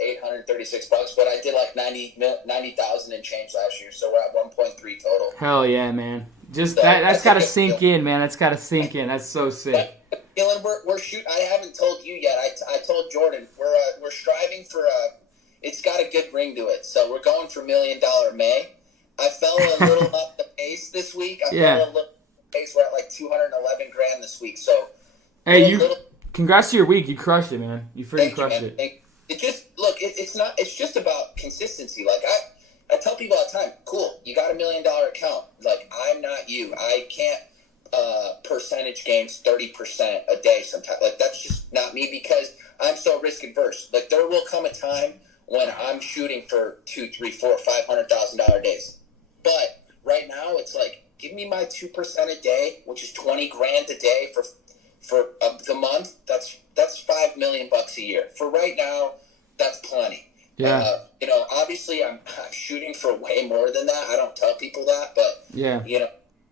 $836, but I did 90,000 and change last year, so we're at 1.3 total. Hell yeah, man! That's got to sink in, man. That's got to sink in. That's so sick. Dylan, we're shooting. I haven't told you yet. I told Jordan we're striving for it's got a good ring to it. So we're going for $1 Million May. I fell a little off the pace this week. Fell a little pace. We're at $211,000 this week. So hey, congrats to your week. You crushed it, man. You freaking crushed it. It just it's just about consistency. I tell people all the time, cool, you got $1 million account. I'm not you. I can't percentage gains 30% a day sometimes. That's just not me, because I'm so risk adverse. There will come a time when I'm shooting for $200,000, $300,000, $400,000, $500,000 days. But right now it's give me my 2% a day, which is $20,000 a day for the month. That's $5 million a year. For right now, that's plenty. Yeah. Obviously I'm shooting for way more than that. I don't tell people that, but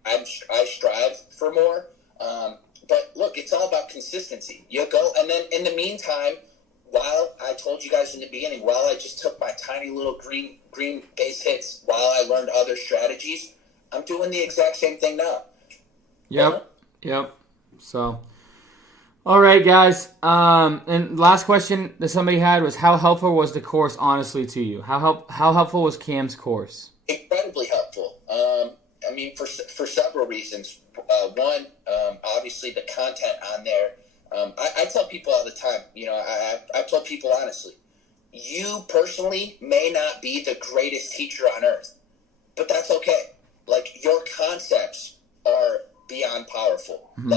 I strive for more. But look, it's all about consistency. You go, and then in the meantime, while I told you guys in the beginning, while I just took my tiny little green base hits, while I learned other strategies, I'm doing the exact same thing now. Yep. So, all right, guys. And last question that somebody had was, how helpful was the course, honestly, to you? How helpful was Cam's course? Incredibly helpful. For several reasons. One, obviously the content on there. I tell people all the time, I tell people honestly, you personally may not be the greatest teacher on earth, but that's okay. Your concepts are beyond powerful. Mm-hmm.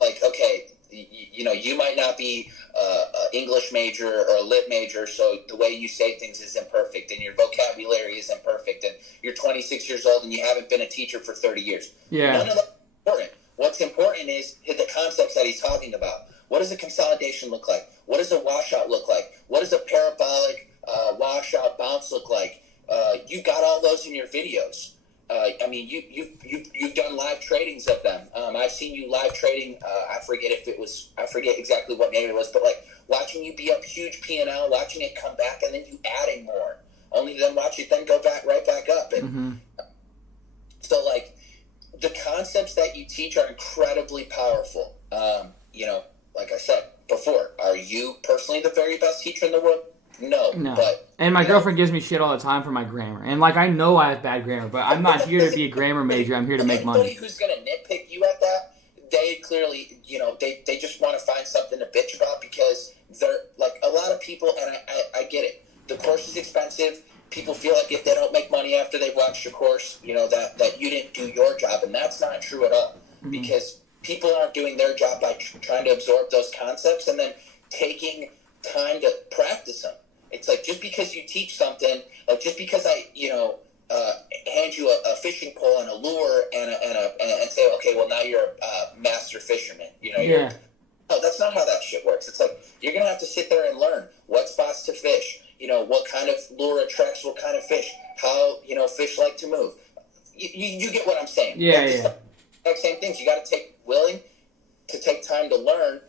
Okay, you might not be an English major or a lit major, so the way you say things isn't perfect, and your vocabulary isn't perfect, and you're 26 years old and you haven't been a teacher for 30 years. Yeah. None of that's important. What's important is the concepts that he's talking about. What does a consolidation look like? What does a washout look like? What does a parabolic washout bounce look like? You got all those in your videos. You've done live tradings of them. I've seen you live trading. I forget exactly what name it was, but watching you be up huge P&L, watching it come back, and then you adding more, only to then watch it then go right back up. And so the concepts that you teach are incredibly powerful. Like I said before, are you personally the very best teacher in the world? No. And my girlfriend gives me shit all the time for my grammar. And I know I have bad grammar, but I'm not here to be a grammar major. I'm here to make money. Anybody who's going to nitpick you at that, they clearly, they just want to find something to bitch about, because they're a lot of people, and I get it. The course is expensive. People feel like if they don't make money after they've watched your course, that you didn't do your job, and that's not true at all. Mm-hmm. Because people aren't doing their job by trying to absorb those concepts and then taking time to practice them. It's just because you teach something, just because hand you a fishing pole and a lure and say, okay, well, now you're a master fisherman. You know, Yeah. No, that's not how that shit works. It's like you're gonna have to sit there and learn what spots to fish. You know, what kind of lure attracts what kind of fish. How fish like to move. You get what I'm saying? Yeah, Like, yeah. Exact same things. You got to willing to take time to learn.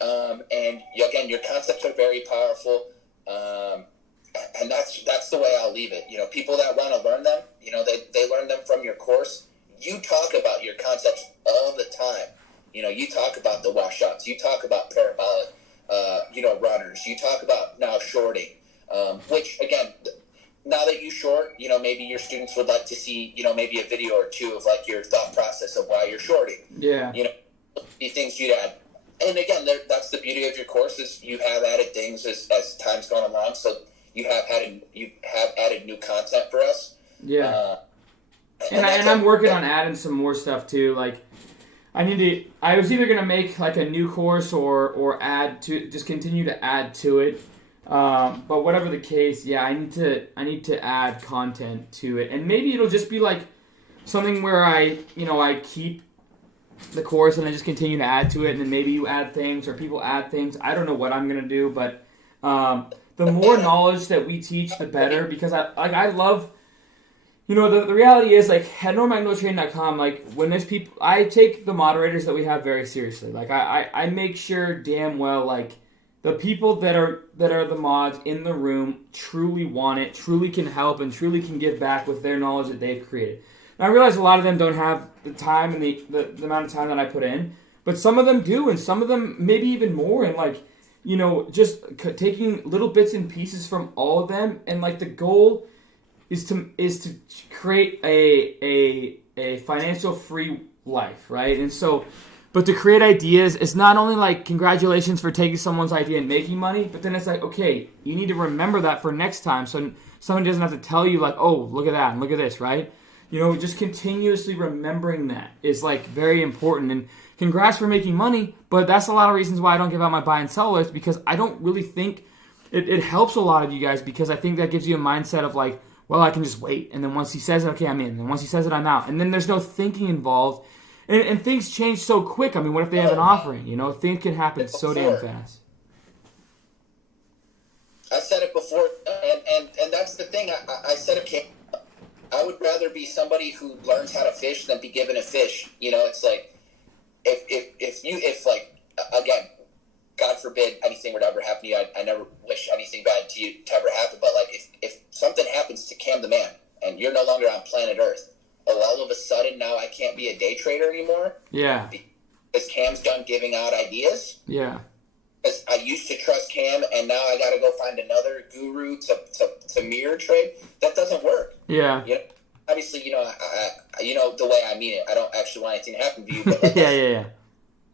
And again, your concepts are very powerful. And that's the way I'll leave it. You know, people that want to learn them, they learn them from your course. You talk about your concepts all the time. You know, you talk about the washouts. You talk about parabolic, runners. You talk about now shorting, which, again, now that you short, maybe your students would like to see, maybe a video or two of, like, your thought process of why you're shorting. Yeah. The things you'd add. And, again, that's the beauty of your course is you have added things as time's gone along. So you have added new content for us. Yeah. And I'm working on adding some more stuff, too. Like, I was either going to make like a new course or just continue to add to it. But whatever the case, yeah, I need to add content to it. And maybe it'll just be like something where I keep the course and I just continue to add to it. And then maybe you add things or people add things. I don't know what I'm going to do, but the more knowledge that we teach, the better, because I love, the reality is, like, at normagnotraining.com, like, when there's people, I take the moderators that we have very seriously. Like, I make sure damn well, like, the people that are the mods in the room truly want it, truly can help, and truly can give back with their knowledge that they've created. And I realize a lot of them don't have the time and the amount of time that I put in, but some of them do, and some of them maybe even more, and, like, just taking little bits and pieces from all of them, and, like, the goal is to create a financial free life, right? And so, but to create ideas, it's not only like congratulations for taking someone's idea and making money, but then it's like, okay, you need to remember that for next time, so someone doesn't have to tell you like, oh, look at that and look at this, right? Just continuously remembering that is like very important. And congrats for making money, but that's a lot of reasons why I don't give out my buy and sell list, because I don't really think it helps a lot of you guys, because I think that gives you a mindset of like, well, I can just wait. And then once he says it, okay, I'm in. And once he says it, I'm out. And then there's no thinking involved. And things change so quick. I mean, what if they have an offering? Things can happen so damn fast. I said it before, and that's the thing. I said it. I would rather be somebody who learns how to fish than be given a fish. It's like, if again, God forbid anything would ever happen to you. I never wish anything bad to you to ever happen. But like, if something happens to Cam the Man and you're no longer on planet Earth, all of a sudden now I can't be a day trader anymore. Yeah. Because Cam's done giving out ideas. Yeah. Because I used to trust Cam, and now I got to go find another guru to mirror trade. That doesn't work. Yeah. Obviously, the way I mean it. I don't actually want anything to happen to you. But like, yeah.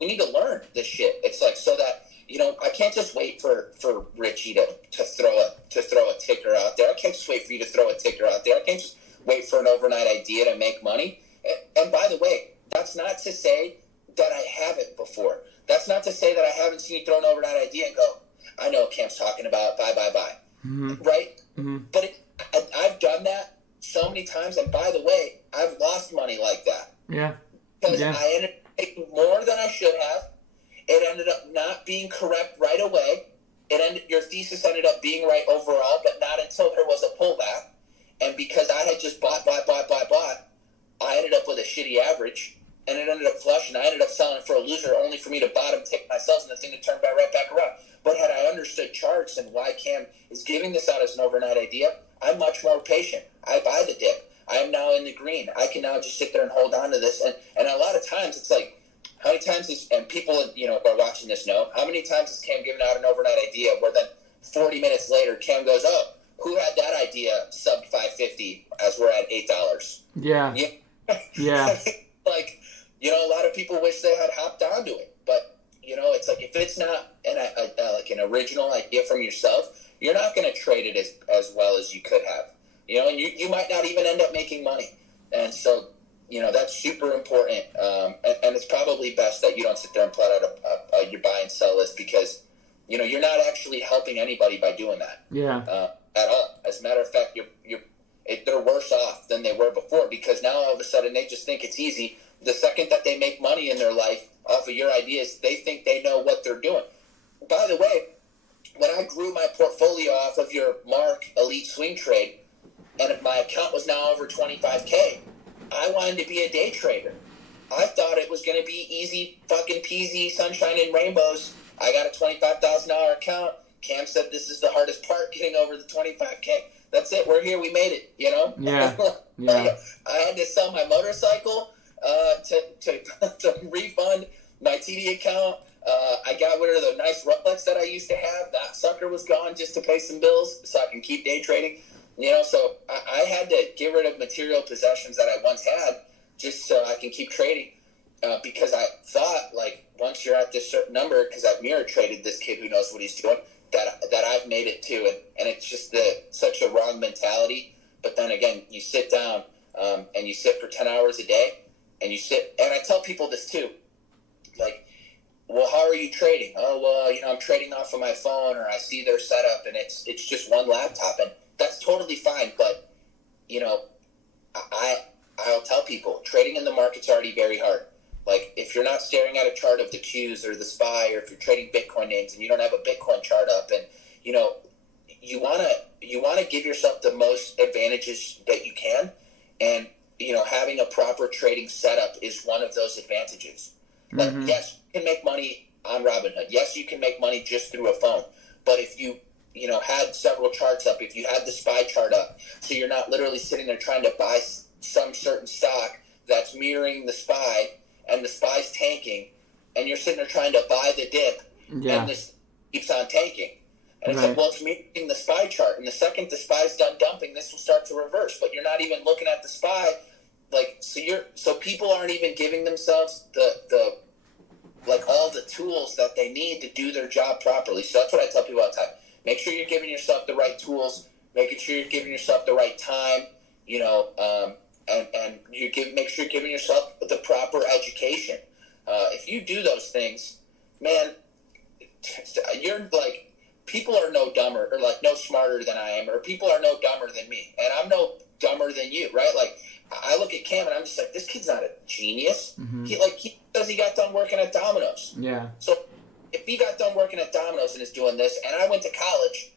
We need to learn this shit. It's like so that. I can't just wait for Richie to throw a ticker out there. I can't just wait for you to throw a ticker out there. I can't just wait for an overnight idea to make money. And by the way, that's not to say that I haven't before. That's not to say that I haven't seen you throw an overnight idea and go, I know what Cam's talking about, buy. Mm-hmm. Right? Mm-hmm. But I've done that so many times, and by the way, I've lost money like that. Yeah. Because I ended up making more than I should have. It ended up not being correct right away. Your thesis ended up being right overall, but not until there was a pullback. And because I had just bought, I ended up with a shitty average, and it ended up flush, and I ended up selling it for a loser, only for me to bottom tick myself and the thing to turn right back around. But had I understood charts and why Cam is giving this out as an overnight idea, I'm much more patient. I buy the dip. I am now in the green. I can now just sit there and hold on to this. And a lot of times it's like, how many times and people who are watching this know, how many times has Cam given out an overnight idea where then 40 minutes later Cam goes, oh, who had that idea sub $5.50 as we're at $8? Yeah. Yeah. Like, a lot of people wish they had hopped onto it. But, it's like if it's not an original idea from yourself, you're not going to trade it as well as you could have. And you might not even end up making money. And so, that's super important. And it's probably best that you don't sit there and plot out your buy and sell list because, you're not actually helping anybody by doing that. Yeah. At all. As a matter of fact, they're worse off than they were before, because now all of a sudden they just think it's easy. The second that they make money in their life off of your ideas, they think they know what they're doing. By the way, when I grew my portfolio off of your Mark Elite Swing Trade, and my account was now over 25K, I wanted to be a day trader. I thought it was going to be easy, fucking peasy, sunshine and rainbows. I got a $25,000 account. Cam said this is the hardest part, getting over the 25K. That's it. We're here. We made it, you know? Yeah. Yeah. I had to sell my motorcycle to refund my TD account. I got rid of the nice Rolex that I used to have. That sucker was gone just to pay some bills so I can keep day trading. You know, so I had to get rid of material possessions that I once had just so I can keep trading. Because I thought, like, once you're at this certain number, because I've mirror traded this kid who knows what he's doing, that I've made it too. And it's just such a wrong mentality. But then again, you sit down and you sit for 10 hours a day, and I tell people this too. Like, well, how are you trading? Oh, well, you know, I'm trading off of my phone, or I see their setup and it's just one laptop, and that's totally fine. But, you know, I'll tell people trading in the market's already very hard. Like, if you're not staring at a chart of the Qs or the SPY, or if you're trading Bitcoin names and you don't have a Bitcoin chart up, and, you know, you want to give yourself the most advantages that you can. And, you know, having a proper trading setup is one of those advantages. Like, yes, you can make money on Robinhood. Yes, you can make money just through a phone. But if you know, had several charts up, if you had the SPY chart up, so you're not literally sitting there trying to buy some certain stock that's mirroring the SPY, and the SPY's tanking, and you're sitting there trying to buy the dip, and this keeps on tanking. And it's like, well, it's mirroring the SPY chart, and the second the SPY's done dumping, this will start to reverse. But you're not even looking at the SPY. Like, so people aren't even giving themselves the like all the tools that they need to do their job properly. So that's what I tell people all the time. Make sure you're giving yourself the right tools, making sure you're giving yourself the right time, you know, and make sure you're giving yourself the proper education. If you do those things, man, you're like, people are no dumber, or like no smarter than I am, or people are no dumber than me, and I'm no dumber than you, right? Like, I look at Cam and I'm just like, this kid's not a genius. He says he got done working at Domino's. Yeah. So if he got done working at Domino's and is doing this, and I went to college,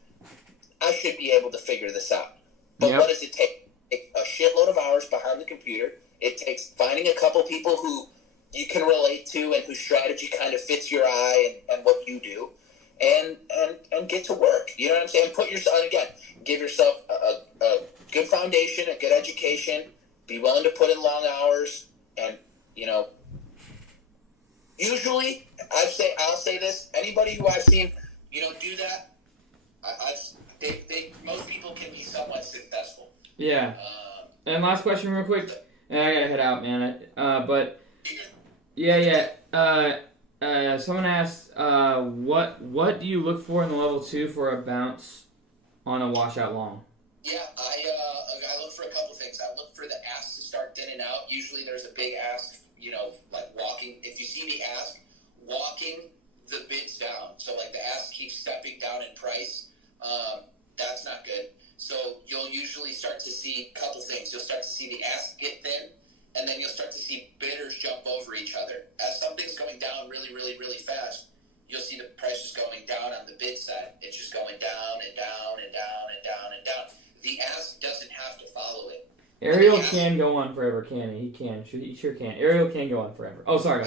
I should be able to figure this out. But what does it take? A shitload of hours behind the computer. It takes finding a couple people who you can relate to and whose strategy kind of fits your eye and what you do, and get to work. You know what I'm saying? Put yourself, and again, give yourself a good foundation, a good education. Be willing to put in long hours, and, you know, usually I'll say this: anybody who I've seen, you know, do that, most people can be somewhat successful. Yeah. And last question, real quick. And I gotta head out, man. But someone asked, what do you look for in the level 2 for a bounce on a washout long? Yeah, I look for a couple things. I look for the ask to start thinning out. Usually there's a big ask, you know, like walking. If you see the ask, walking the bids down. So, like, the ask keeps stepping down in price. That's not good. So you'll usually start to see a couple things. You'll start to see the ask get thin, and then you'll start to see bidders jump over each other. As something's going down really, really, really fast, you'll see the prices going down on the bid side. It's just going down and down and down and down and down. The ask doesn't have to follow it. Ariel can go on forever, can he? He can. He sure can. Ariel can go on forever. Oh, sorry.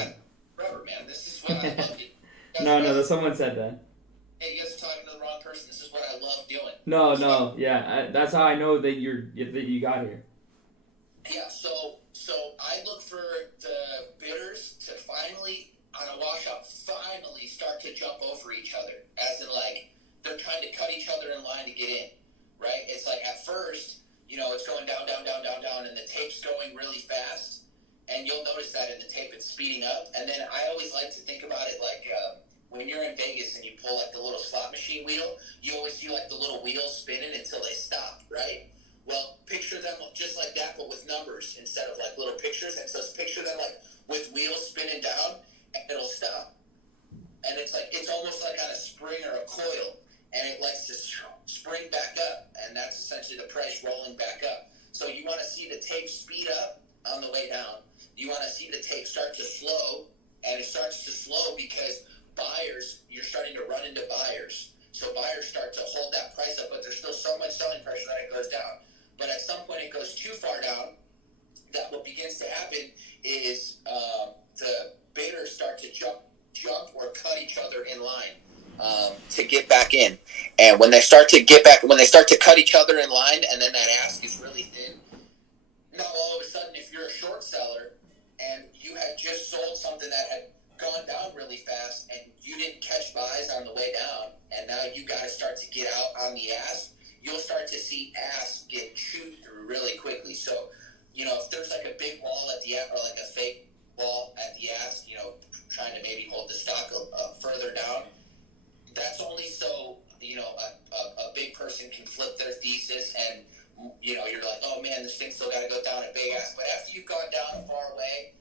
Forever, man. This is what I love. No, someone said that. Hey, you guys are talking to the wrong person. This is what I love doing. No, yeah. That's how I know that you got here. Yeah, so I look for the bidders to finally, on a washout, finally start to jump over each other. As in, like, they're trying to cut each other in line to get in, right? It's like, at first, you know, it's going down, down, down, down, down, and the tape's going really fast. And you'll notice that in the tape, it's speeding up. And then I always like to think about it like when you're in Vegas and you pull, like, the little slot machine wheel, you always see, like, the little wheels spinning until they stop, right? Well, picture them just like that, but with numbers instead of, like, little pictures. And so picture them, like, with wheels spinning down, and it'll stop. And it's like, it's almost like on a spring or a coil, and it likes to spring back up. And that's essentially the price rolling back up. So you want to see the tape speed up on the way down. You want to see the tape start to slow, and it starts to slow because buyers, you're starting to run into buyers. So buyers start to hold that price up, but there's still so much selling pressure that it goes down. But at some point it goes too far down, that what begins to happen is the bidders start to jump or cut each other in line to get back in. And when they start to cut each other in line, and then that ask is really thin, now all of a sudden, if you're a short seller and you had just sold something that had gone down really fast and you didn't catch buys on the way down, and now you got to start to get out on the ask, you'll start to see ask get chewed through really quickly. So, if there's like a big wall at the or like a fake wall at the ask, trying to maybe hold the stock further down, that's only so, a big person can flip their thesis and, you're like, oh man, this thing's still got to go down a big ask. But after you've gone down far away,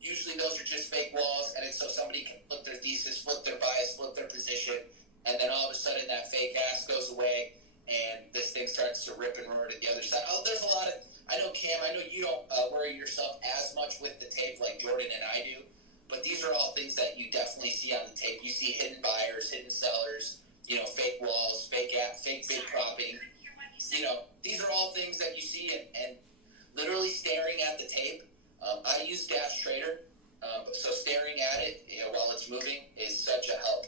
usually those are just fake walls, and it's so somebody can flip their thesis, flip their bias, flip their position, and then all of a sudden that fake ask goes away, and this thing starts to rip and roar to the other side. Oh, there's a lot of, I know, Cam, I know you don't worry yourself as much with the tape like Jordan and I do, but these are all things that you definitely see on the tape. You see hidden buyers, hidden sellers, fake walls, fake bid propping. These are all things that you see, and literally staring at the tape. I use Dash Trader, so staring at it while it's moving is such a help.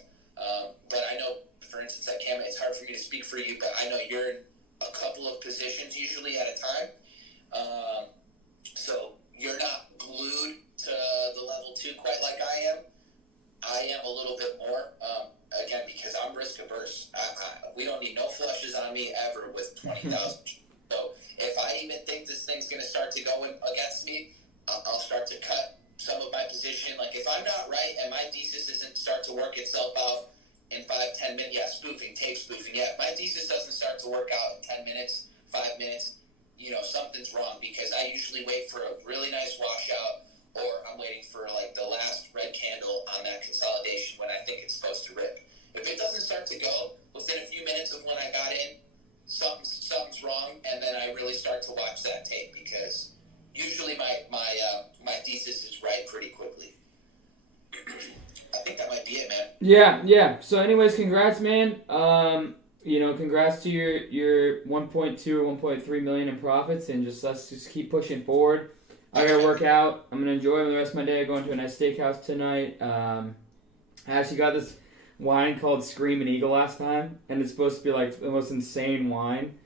But I know, for instance, at Cam, it's hard for me to speak for you, but I know you're in a couple of positions usually at a time. So you're not glued to the level 2 quite like I am. I am a little bit more, again, because I'm risk averse. We don't need no flushes on me ever with 20,000. So if I even think this thing's going to start to go against me, I'll start to cut some of my position. Like if I'm not right and my thesis doesn't start to work itself out in 5-10 minutes, tape spoofing. Yeah, if my thesis doesn't start to work out in 10 minutes, 5 minutes, something's wrong, because I usually wait for a really nice washout, or I'm waiting for like the last red candle on that consolidation when I think it's supposed to rip. If it doesn't start to go within a few minutes of when I got in, something's wrong, and then I really start to watch that tape, because usually my thesis is right pretty quickly. I think that might be it, man. Yeah. So anyways, congrats, man. Congrats to your 1.2 or 1.3 million in profits, and let's just keep pushing forward. I gotta work out. I'm gonna enjoy the rest of my day. Going to a nice steakhouse tonight. I actually got this wine called Screaming Eagle last time, and it's supposed to be like the most insane wine.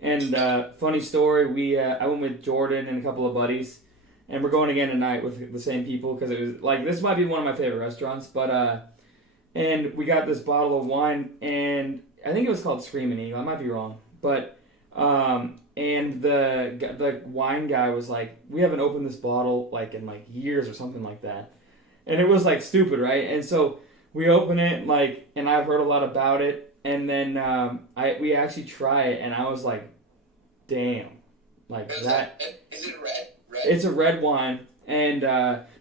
And funny story, I went with Jordan and a couple of buddies, and we're going again tonight with the same people, because it was like, this might be one of my favorite restaurants. But and we got this bottle of wine, and I think it was called Screaming Eagle. I might be wrong, but and the wine guy was like, we haven't opened this bottle like in like years or something like that, and it was like stupid, right? And so we open it, and I've heard a lot about it, and then we actually try it, and I was like, damn, Is that. Is it red? It's a red wine, and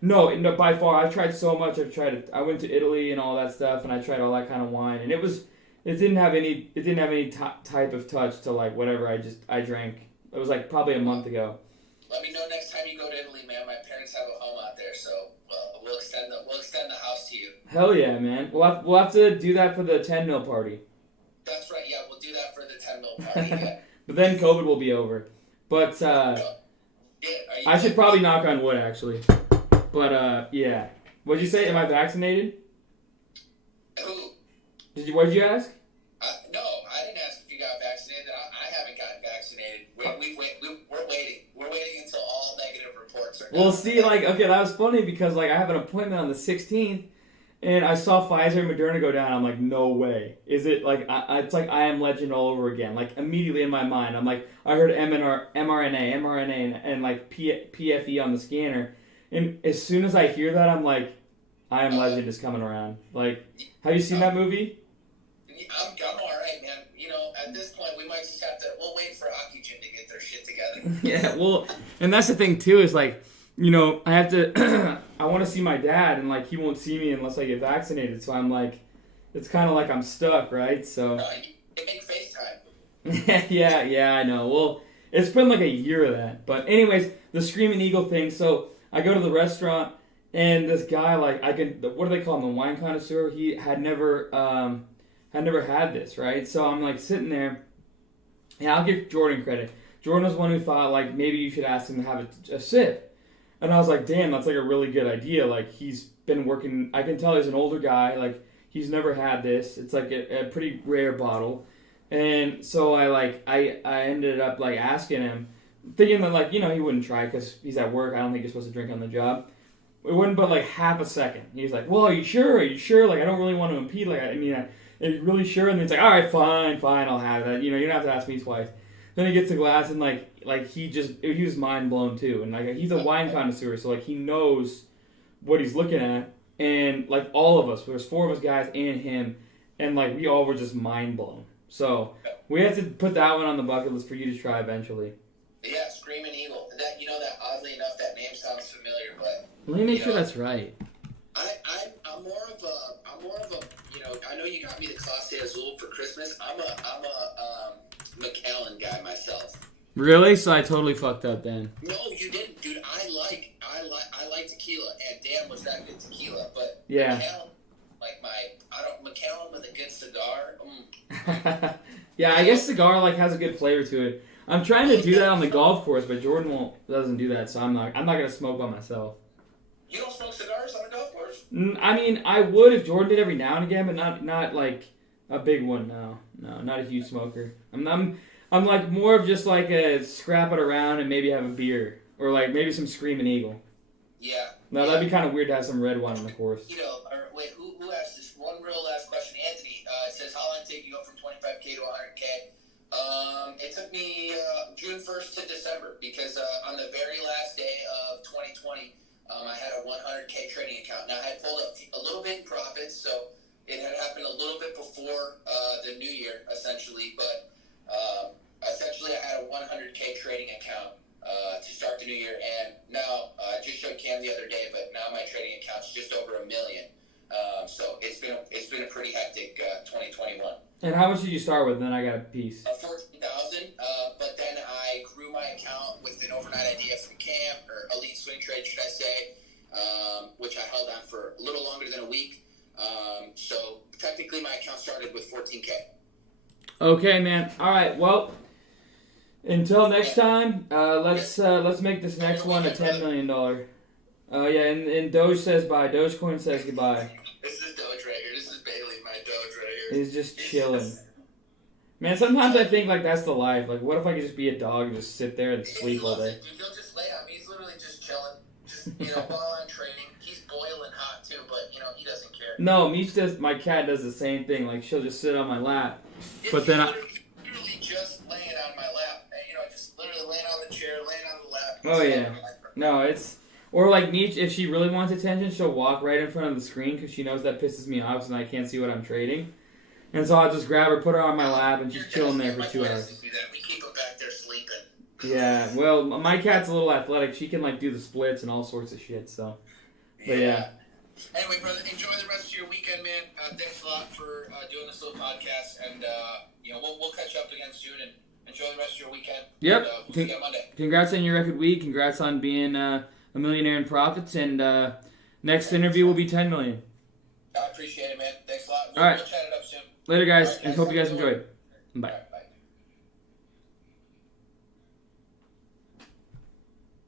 no, by far, I've tried so much. I went to Italy and all that stuff, and I tried all that kind of wine, and it didn't have any type of touch to like whatever I drank. It was like probably a month ago. Let me know next time you go to Italy, man. My parents have a home out there, so we'll extend the house to you. Hell yeah, man. We'll have to do that for the 10 mil party. That's right. Yeah, we'll do that for the 10 mil party. Yeah. But then COVID will be over. But I should probably knock on wood, actually. But yeah. What'd you say? Am I vaccinated? Who? What did you ask? No, I didn't ask if you got vaccinated. I haven't gotten vaccinated. We're waiting. We're waiting until all negative reports are done. Well, see, okay, that was funny, because I have an appointment on the 16th, and I saw Pfizer and Moderna go down. I'm like, no way. Is it it's like I Am Legend all over again? Like immediately in my mind, I'm like, I heard mRNA, and like PFE on the scanner, and as soon as I hear that, I'm like, I Am Legend is coming around. Like, have you seen that movie? I'm all right, man. At this point, we might just have to. We'll wait for Oxygen to get their shit together. Yeah, well, and that's the thing too. Is I have to. I want to see my dad, and he won't see me unless I get vaccinated. So I'm like, it's kind of like I'm stuck, right? So. They make FaceTime. Yeah, I know. Well, it's been like a year of that. But anyways, the Screaming Eagle thing. So I go to the restaurant, and this guy, like, what do they call him? The wine connoisseur. He had never had this, right? So I'm like sitting there. Yeah, I'll give Jordan credit. Jordan was one who thought, like, maybe you should ask him to have a sip. And I was like, damn, that's like a really good idea. Like, he's been working, I can tell he's an older guy. Like, he's never had this. It's like a pretty rare bottle. And so I ended up like asking him, thinking that, like, you know, he wouldn't try because he's at work. I don't think you're supposed to drink on the job. It wouldn't but like half a second. He's like, well, are you sure? Are you sure? Like, I don't really want to impede. Like, are you really sure? And then it's like, all right, fine, I'll have that. You know, you don't have to ask me twice. Then he gets the glass and like he was mind blown too. And like he's a wine connoisseur, so like he knows what he's looking at. And like all of us, there's 4 of us guys and him, and like we all were just mind blown. So we have to put that one on the bucket list for you to try eventually. Yeah, Screaming Eagle. That that oddly enough, that name sounds familiar, but let me make sure that's right. I'm more of a I know you got me the Clase Azul for Christmas. I'm a Macallan guy myself. Really? So I totally fucked up then. No, you didn't, dude. I like tequila, and damn was that good tequila. But yeah, Macallan with a good cigar. Yeah, I guess cigar like has a good flavor to it. I'm trying to do that on the golf course, but Jordan doesn't do that, so I'm not gonna smoke by myself. You don't smoke cigars on the golf course? I mean, I would if Jordan did every now and again, but not like a big one. No, not a huge smoker. I'm like more of just like a scrap it around and maybe have a beer or like maybe some Screaming Eagle. Yeah. No, that'd be kind of weird to have some red wine on the course. Wait, who asked this? One real last question. Anthony says, how long did it take you go from 25K to 100K? It took me June 1st to December because on the very last day of 2020, I had a 100K trading account. Now, I had pulled up a little bit in profits, so it had happened a little bit before the new year, essentially. But essentially, I had a 100K trading account to start the new year. And now, I just showed Cam the other day, but now my trading account's just over $1 million. So it's been a pretty hectic 2021. And how much did you start with? Then I got a piece. 14,000. But then I grew my account with an overnight idea from Cam, or Elite Swing Trade, should I say, which I held on for a little longer than a week. So technically, my account started with 14K. Okay, man. All right. Well, until next time, let's make this next one a $10 million. Yeah, and Doge says bye. Dogecoin says goodbye. This is Doge right here. This is Bailey, my Doge right here. He's just chilling. Man, sometimes I think like that's the life. Like, what if I could just be a dog and just sit there and sleep all day? Dude, he'll just lay on me. He's literally just chilling. Just while I'm training. He's boiling hot too, but he doesn't care. No, my cat does the same thing. Like, she'll just sit on my lap. But then literally just laying on my lap. And, just literally laying on the chair, laying on the lap. Oh yeah. No, it's. Or like Meech, if she really wants attention, she'll walk right in front of the screen because she knows that pisses me off and I can't see what I'm trading. And so I'll just grab her, put her on my lap, and she's chilling there for 2 hours. We keep her back there sleeping. Yeah, well, my cat's a little athletic. She can like do the splits and all sorts of shit. So, but yeah. Anyway, brother, enjoy the rest of your weekend, man. Thanks a lot for doing this little podcast, and we'll catch up again soon. And enjoy the rest of your weekend. Yep. And, we'll see you on Monday. Congrats on your record week. Congrats on being a millionaire in profits. And next interview will be $10 million. I appreciate it, man. Thanks a lot. All right. We'll chat it up soon. Later, guys, right, and hope you guys enjoyed. Bye.